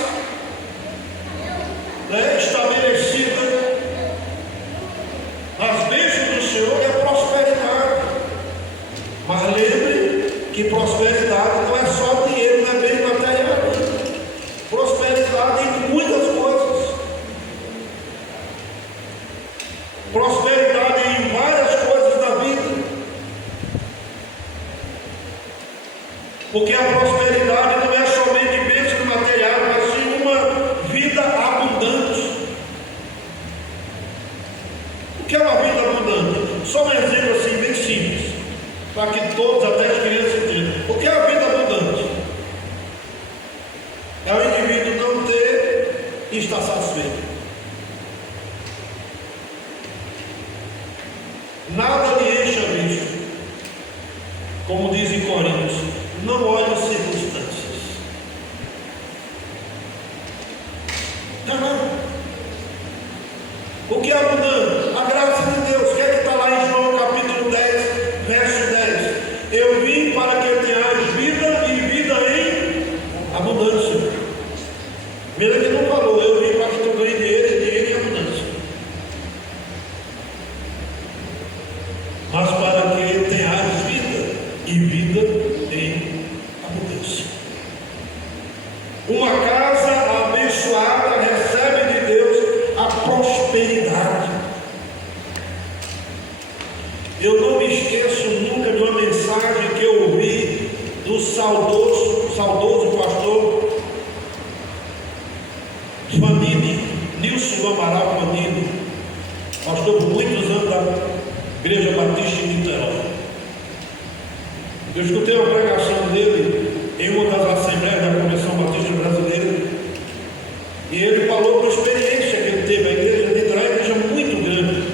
estabelecida nas bênçãos do Senhor é prosperidade. Mas lembre que prosperidade não é só dinheiro, não é bem material. Prosperidade em muitas coisas. Prosperidade em várias coisas da vida. Porque a prosperidade não é somente bênção material, mas sim uma vida abundante. O que é uma vida abundante? Só um exemplo assim, bem simples, para que todos, até as crianças, entendam. O que é a vida abundante? É o indivíduo não ter e estar satisfeito. Nada lhe enche a vista. Como diz em Coríntios, não olhe as circunstâncias. Não. O que é abundante? A graça de Deus. O que é que está lá em João capítulo 10, verso 10? Eu vim para que tenhais vida e vida em abundância. Mesmo que não falou, eu vim para que tu ganhe dinheiro em abundância. Mas para que tenhais vida e vida em abundância. Uma casa abençoada prosperidade. Eu não me esqueço nunca de uma mensagem que eu ouvi do saudoso pastor Fanini, Nilson Amaral Fanini, pastor por muitos anos da Igreja Batista em Niterói. Eu escutei uma pregação dele em uma das assembleias da Convenção Batista Brasileira, e ele falou da experiência que ele teve. A igreja de Niterói é uma igreja muito grande.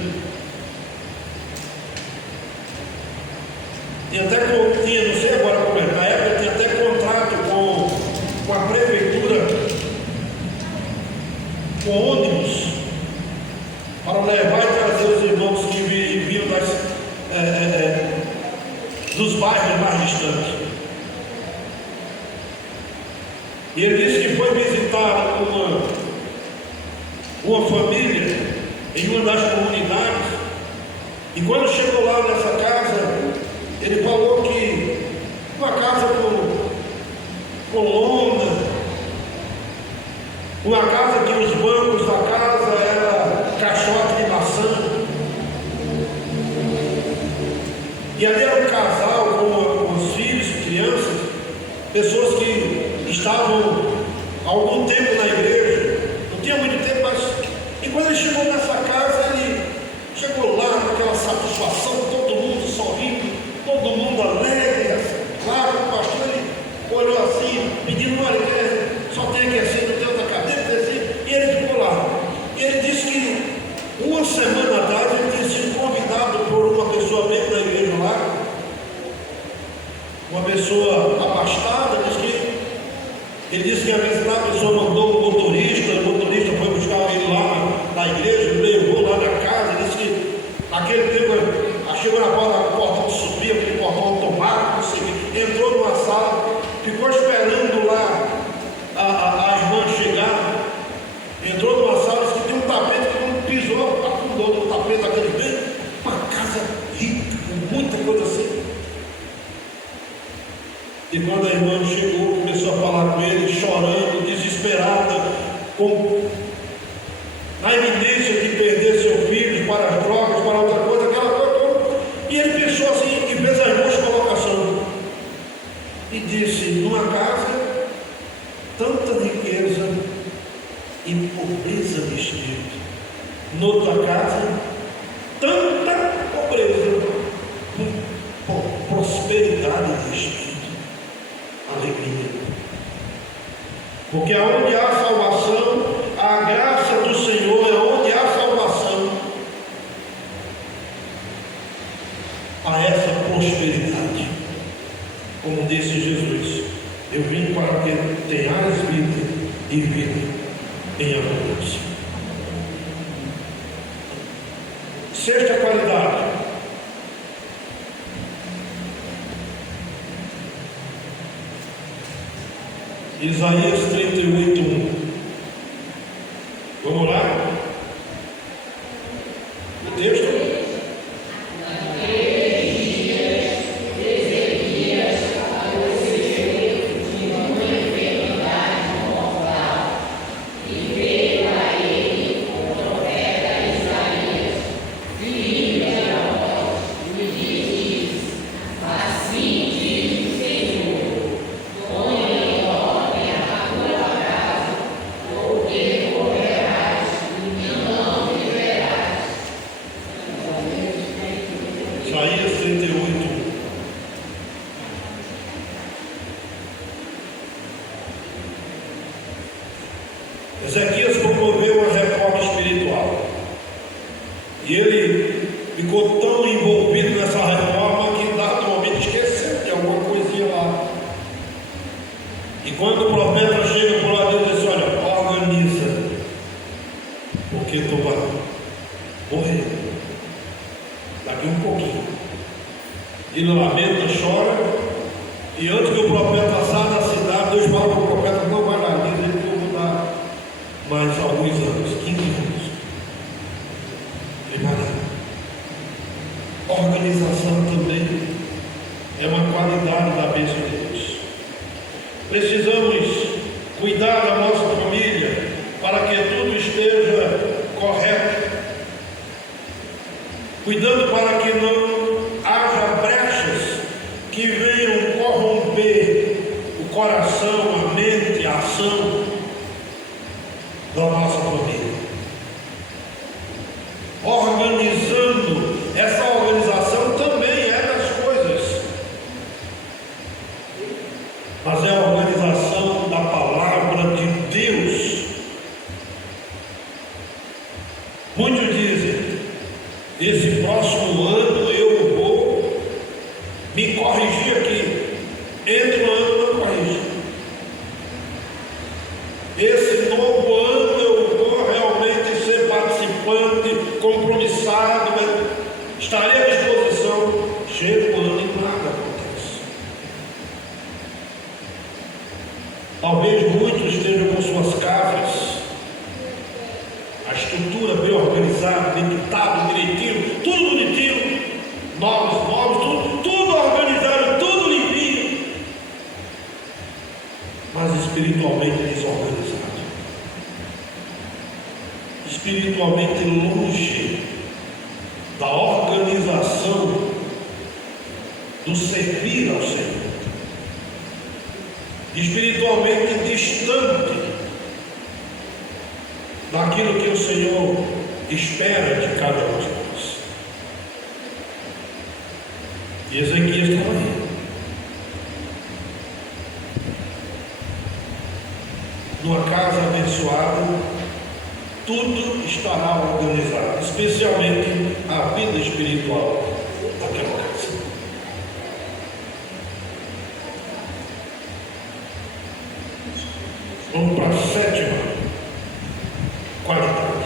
Tinha, não sei agora como é, na época tinha até contrato com a prefeitura, com ônibus, para levar e trazer os irmãos que vinham dos bairros mais distantes. E ele disse que foi visitar uma família em uma das comunidades, e quando chegou lá nessa casa, ele falou que uma casa com lona, uma casa que os bancos da casa eram caixote de maçã, e ali era um casal com os filhos, crianças, pessoas que estavam há algum tempo na igreja, não tinha muito tempo, mas e quando ele chegou nessa casa, ele chegou lá com aquela satisfação, todo mundo sorrindo, todo mundo alegre. Claro, o pastor ele olhou assim, pedindo uma igreja, só tem aqui assim, não tem outra cadeira, assim, e ele ficou lá. E ele disse que uma semana atrás ele tinha sido convidado por uma pessoa dentro da igreja lá, uma pessoa abastada. Ele disse que ia visitar, a pessoa mandou o motorista foi buscar ele lá na igreja, ele levou lá na casa. Ele disse que naquele tempo chegou na porta, o portão subia, aquele portão automático, entrou numa sala, ficou esperando lá a irmã chegar, entrou numa sala, disse que tem um tapete que quando pisou, afundou no tapete daquele bem, uma casa rica, com muita coisa assim. E quando a irmã chegou, começou a falar com ele, chorando, desesperada, na iminência de perder seu filho para as drogas, para outra coisa, aquela coisa toda. E ele pensou assim, e fez as duas colocações, e disse: numa casa, tanta riqueza e pobreza de espírito; noutra casa, tanta pobreza e prosperidade de espírito. Alegria. Porque aonde há salvação, a graça do Senhor é onde há salvação, a essa prosperidade. Como disse Jesus: eu vim para que tenhais vida e vida em abundância. Sexta qualidade: Isaías 38:1. Vamos lá? O texto. Isaías 38. Ezequias promoveu uma reforma espiritual, e ele ficou tão envolvido nessa reforma que dado momento esqueceu de alguma coisinha lá. E quando o profeta chega por lá, ele diz: olha, organiza, porque tu vai morrer daqui um pouquinho. Ele lamenta, chora, e antes que o profeta saia da cidade, Deus fala para o profeta: não vai lá, diz ele que eu vou dar mais alguns anos, 15 anos. Ele vai lá. Organização também é uma qualidade da bênção de Deus. Precisamos cuidar da nossa família para que tudo esteja correto cuidando para que não haja brechas que venham corromper o coração, a mente, a ação da nossa família. Organizando, essa organização também é das coisas, mas é a organização da palavra de Deus. Muitos dizem: esse próximo ano eu vou me corrigir aqui. Entre o ano eu corrijo. Esse novo ano eu vou realmente ser participante, compromissado, estarei à disposição. Chega o ano e nada acontece. Talvez muitos estejam com suas casas, a estrutura bem organizada, bem pintado, direitinho, tudo bonitinho, móveis, tudo organizado, tudo limpinho, mas espiritualmente desorganizado, espiritualmente longe da organização do servir ao Senhor, espiritualmente distante daquilo que o Senhor espera de cada um de nós. E Ezequias estava aí. Numa casa abençoada, tudo estará organizado, especialmente a vida espiritual daquela casa. Vamos para a sétima qualidade.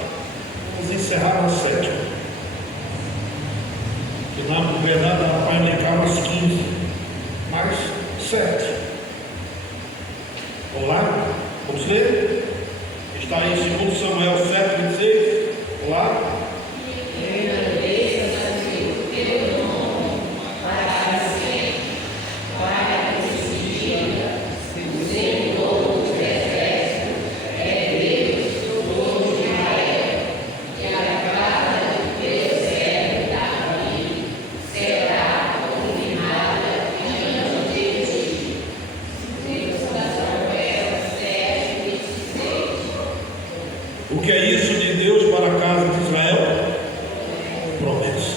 Vamos encerrar na sétima, que na verdade ela vai ligar umas 15, mais 7. Vamos lá? Vamos ler? Está aí em 2 Samuel 7:26. Vamos lá? O que é isso de Deus para a casa de Israel? Promessa.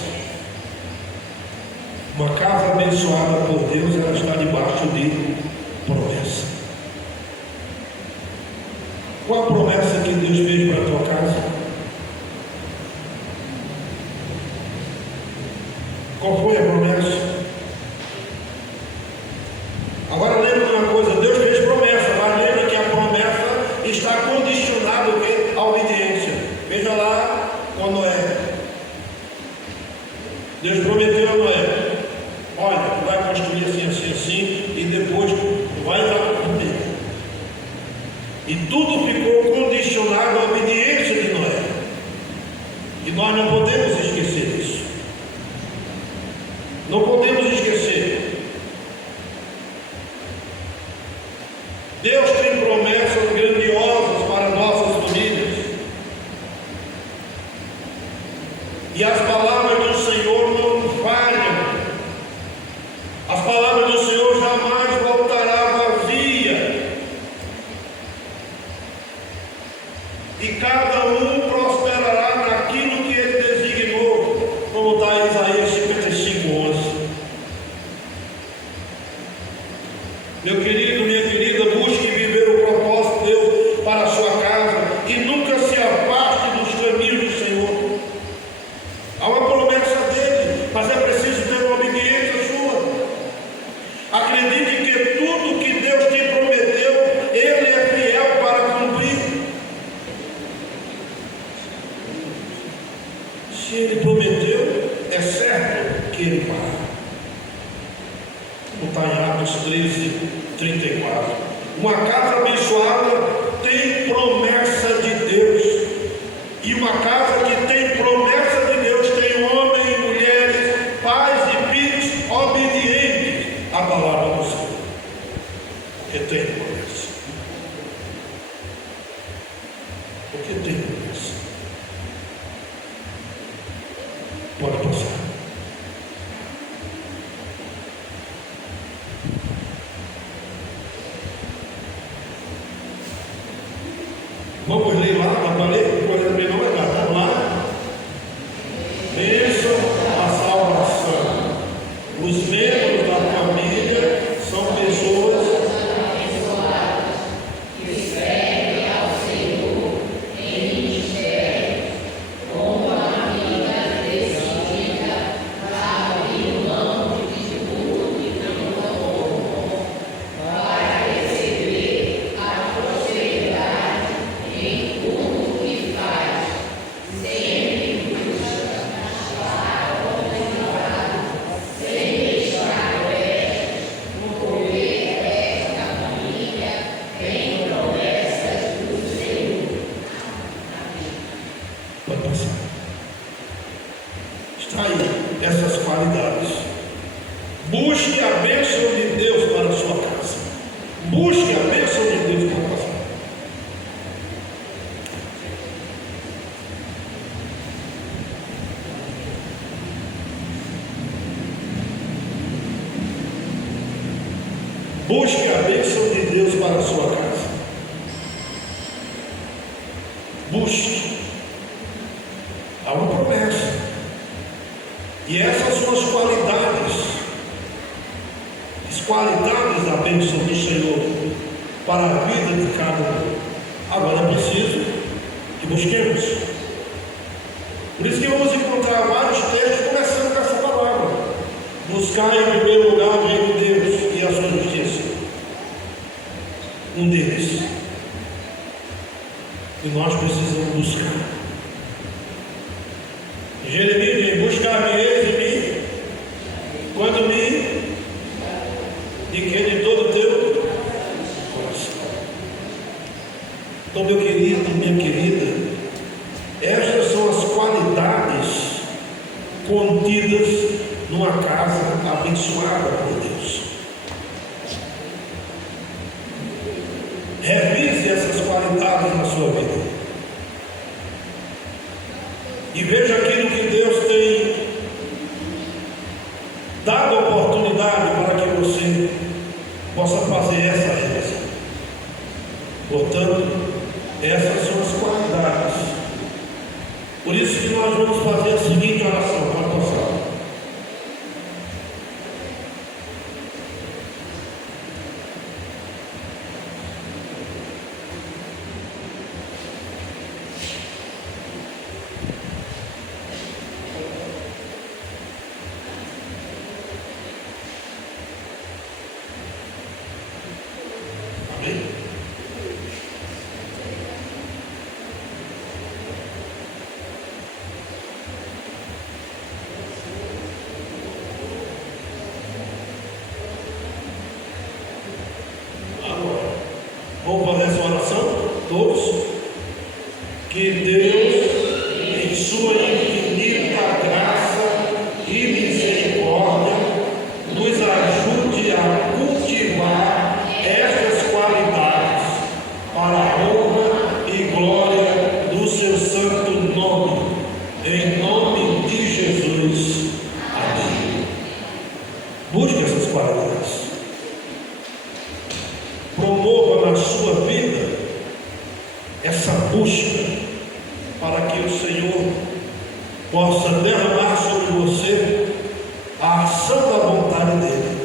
Uma casa abençoada por Deus, ela está debaixo de promessa. Qual a promessa que Deus fez para a tua casa? Qual foi a promessa? Agora lembra de uma coisa: Deus fez promessa, mas lembra que a promessa está condicionada à obediência. Veja lá com Noé. Deus prometeu a Noé: olha, tu vai construir assim, assim, assim, e depois tu vai entrar comigo. E tudo ficou condicionado à obediência de Noé. E nós não podemos esquecer isso. Não podemos esquecer. Deus tem promessas grandiosas para nossas famílias. E as palavras do Senhor não falham. As palavras do Senhor jamais voltará vazia. E cada um prosperará naquilo que Ele designou, como está em Isaías 55:11. Meu querido, minha querida, busque viver o propósito de Deus para a sua casa e nunca se afaste dos caminhos do Senhor. Há uma promessa dele, mas é preciso ter uma obediência sua. Acredite que tudo que Deus te prometeu, Ele é fiel para cumprir. Se Ele prometeu, é certo que Ele fará. Como está em Atos 13:34. Uma casa abençoada tem promessa de Deus. E uma casa que tem promessa de Deus tem homens e mulheres, pais e filhos obedientes à palavra do Senhor. Porque tem promessa. Porque tem promessa. Pode passar. Vamos ler lá na parede, por exemplo, não vai dar. Vamos lá. Bênção a salvação. Os membros da família são pessoas que servem ao Senhor em ministério, como a vida decidida a abrir mão de tudo que não tomou, para receber a prosperidade em tudo que faz, sempre busca para continuar, sem deixar brechas no poder desta família, em promessas do Senhor. Pode passar. Está aí essas qualidades. Busque a bênção de Deus para a sua casa. Busque a bênção de Deus para a casa. Busque a bênção de Deus para a sua casa. Busque. Há uma promessa. E essas são as qualidades. As qualidades da bênção do Senhor para a vida de cada um. Agora é preciso que busquemos. Por isso que vamos encontrar vários textos começando com essa palavra. Buscar em primeiro lugar o reino de Deus e a sua justiça. Um deles. E nós precisamos buscar. Jeremias diz: buscar-me-eis em mim, quando me de que de todo o teu coração. Então, meu querido, minha querida, estas são as qualidades contidas numa casa abençoada por Deus. Revise essas qualidades na sua vida e veja aquilo que Deus tem dado oportunidade para que você possa fazer essa realização. Portanto, essas são as qualidades. Por isso que nós vamos fazer a seguinte oração. Pode passar. Amém? Agora, vamos fazer essa oração, todos. Que Deus, em sua infinita graça e misericórdia, nos ajude a cultivar essas qualidades para a honra e glória do seu santo nome. Em nome de Jesus. Amém. Busque essas qualidades. Promova na sua vida essa busca para que o Senhor possa derramar sobre você a santa vontade dele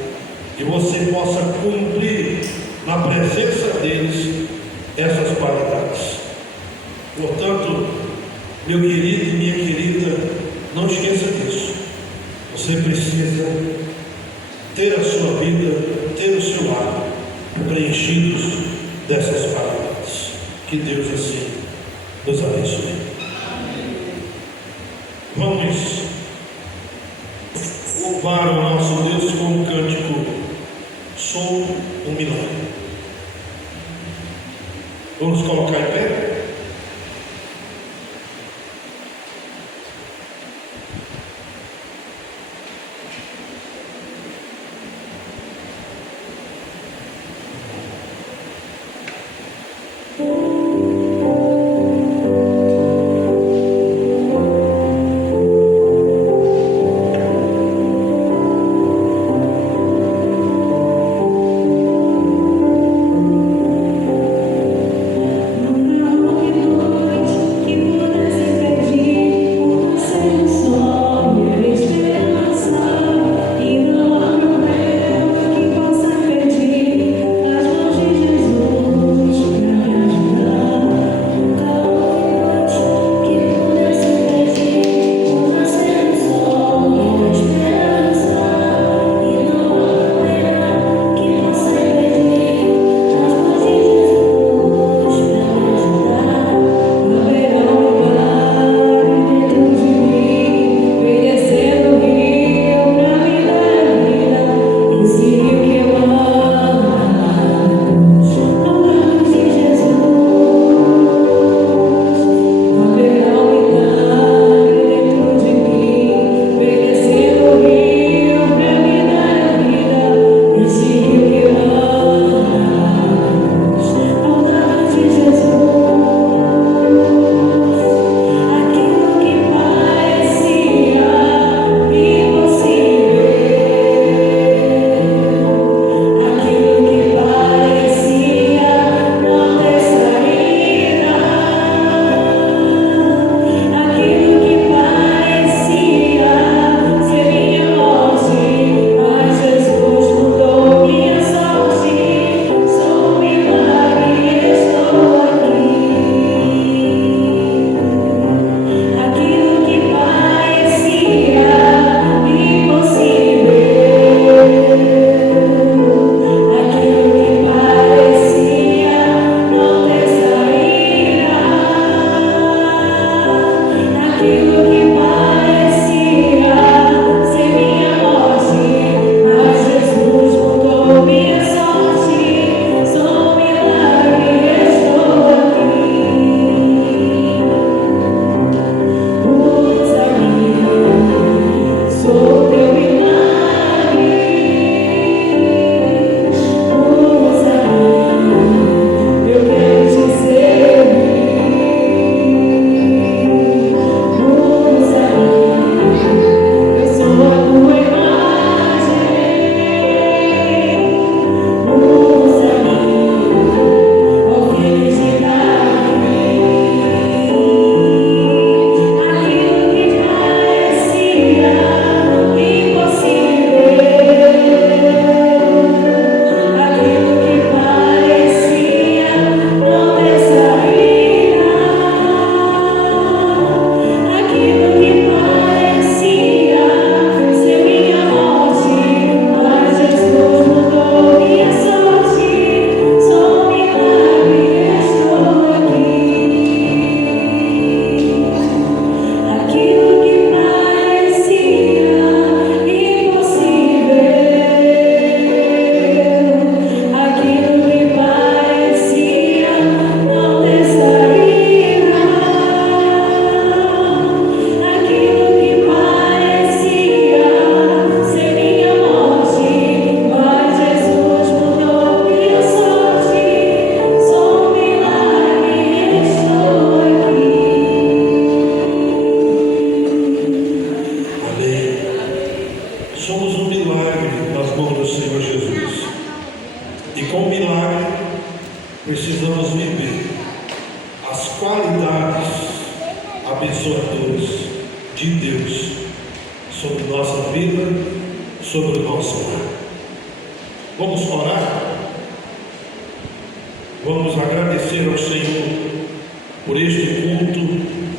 e você possa cumprir na presença deles essas qualidades. Portanto, meu querido e minha querida, não esqueça disso. Você precisa ter a sua vida, ter o seu lar preenchidos dessas qualidades. Que Deus assim nos abençoe. Vamos louvar o nosso Deus com um cântico: Sou um milagre. Vamos colocar em pé? abençoadores de Deus sobre nossa vida, sobre o nosso lar. Vamos orar? Vamos agradecer ao Senhor por este culto,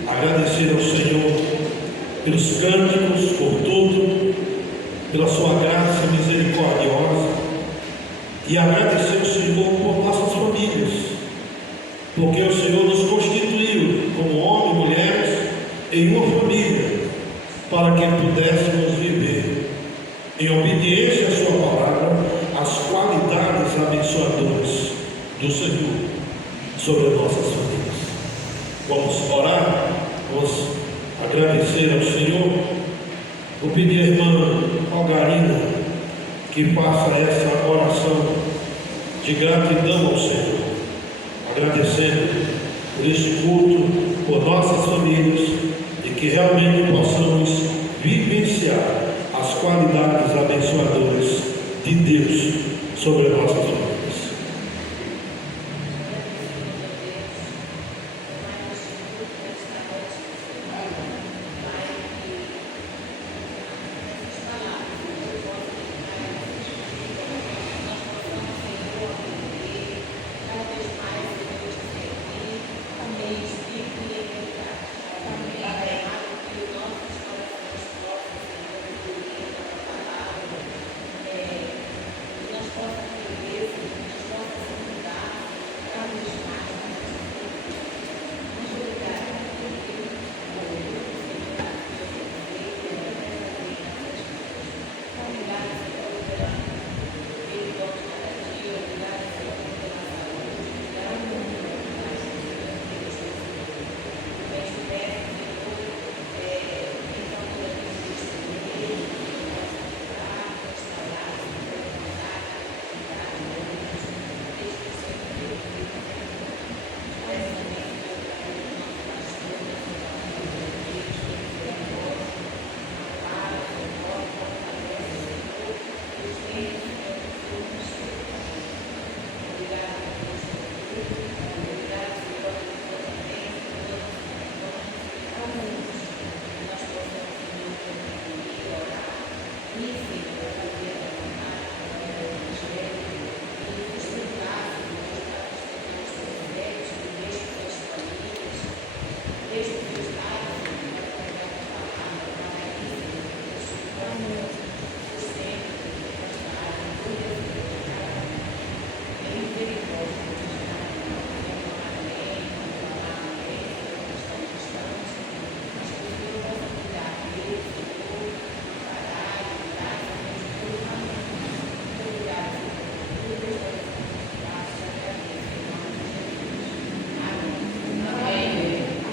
agradecer ao Senhor pelos cânticos, por tudo, pela sua graça misericordiosa, e agradecer ao Senhor por nossas famílias, porque o Senhor nos constituiu como homens e mulheres em uma família, para que pudéssemos viver em obediência à sua palavra, as qualidades abençoadoras do Senhor sobre as nossas famílias. Vamos orar, vamos agradecer ao Senhor. Vou pedir à irmã Algarina que faça essa oração de gratidão ao Senhor, agradecendo por este culto, por nossas famílias, e que realmente possamos vivenciar as qualidades abençoadoras de Deus sobre as nossas famílias.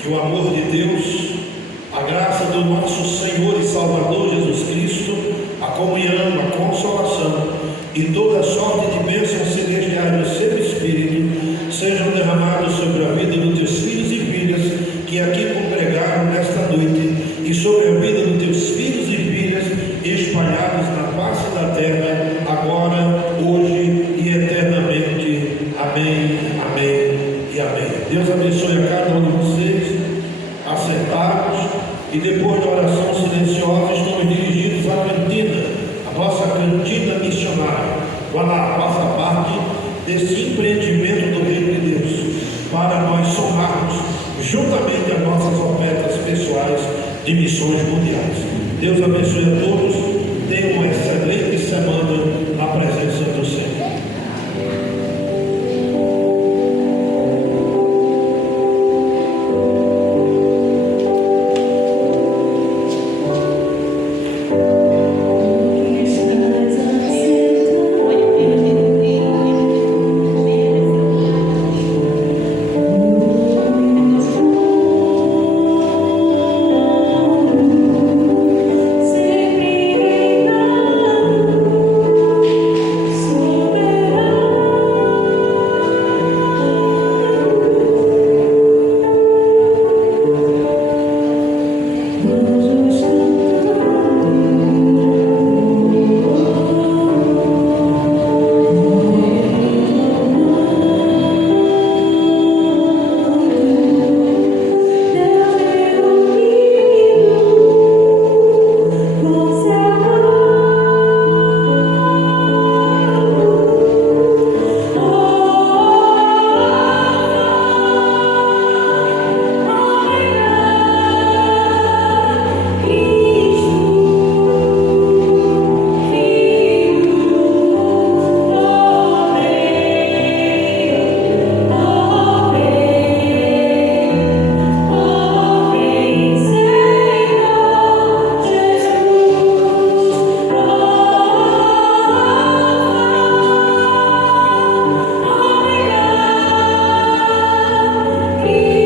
Que o amor de Deus, a graça do nosso Senhor e Salvador Jesus Cristo, a comunhão, a consolação e toda sorte de bênçãos celestiais do seu Espírito sejam derramados sobre a vida dos teus filhos e filhas que aqui congregaram nesta noite, e sobre a vida dos teus filhos e filhas espalhados na face da terra, agora, hoje e eternamente. Amém, amém e amém. Deus abençoe a cada um de vocês, assentados, e depois da oração silenciosa estamos dirigidos à cantina, a vossa cantina missionária. Vá lá, faça parte desse empreendimento do reino de Deus, para nós somarmos juntamente as nossas ofertas pessoais de missões mundiais. Deus abençoe a todos, tenham uma excelente semana na presença do Senhor. Sempre Glória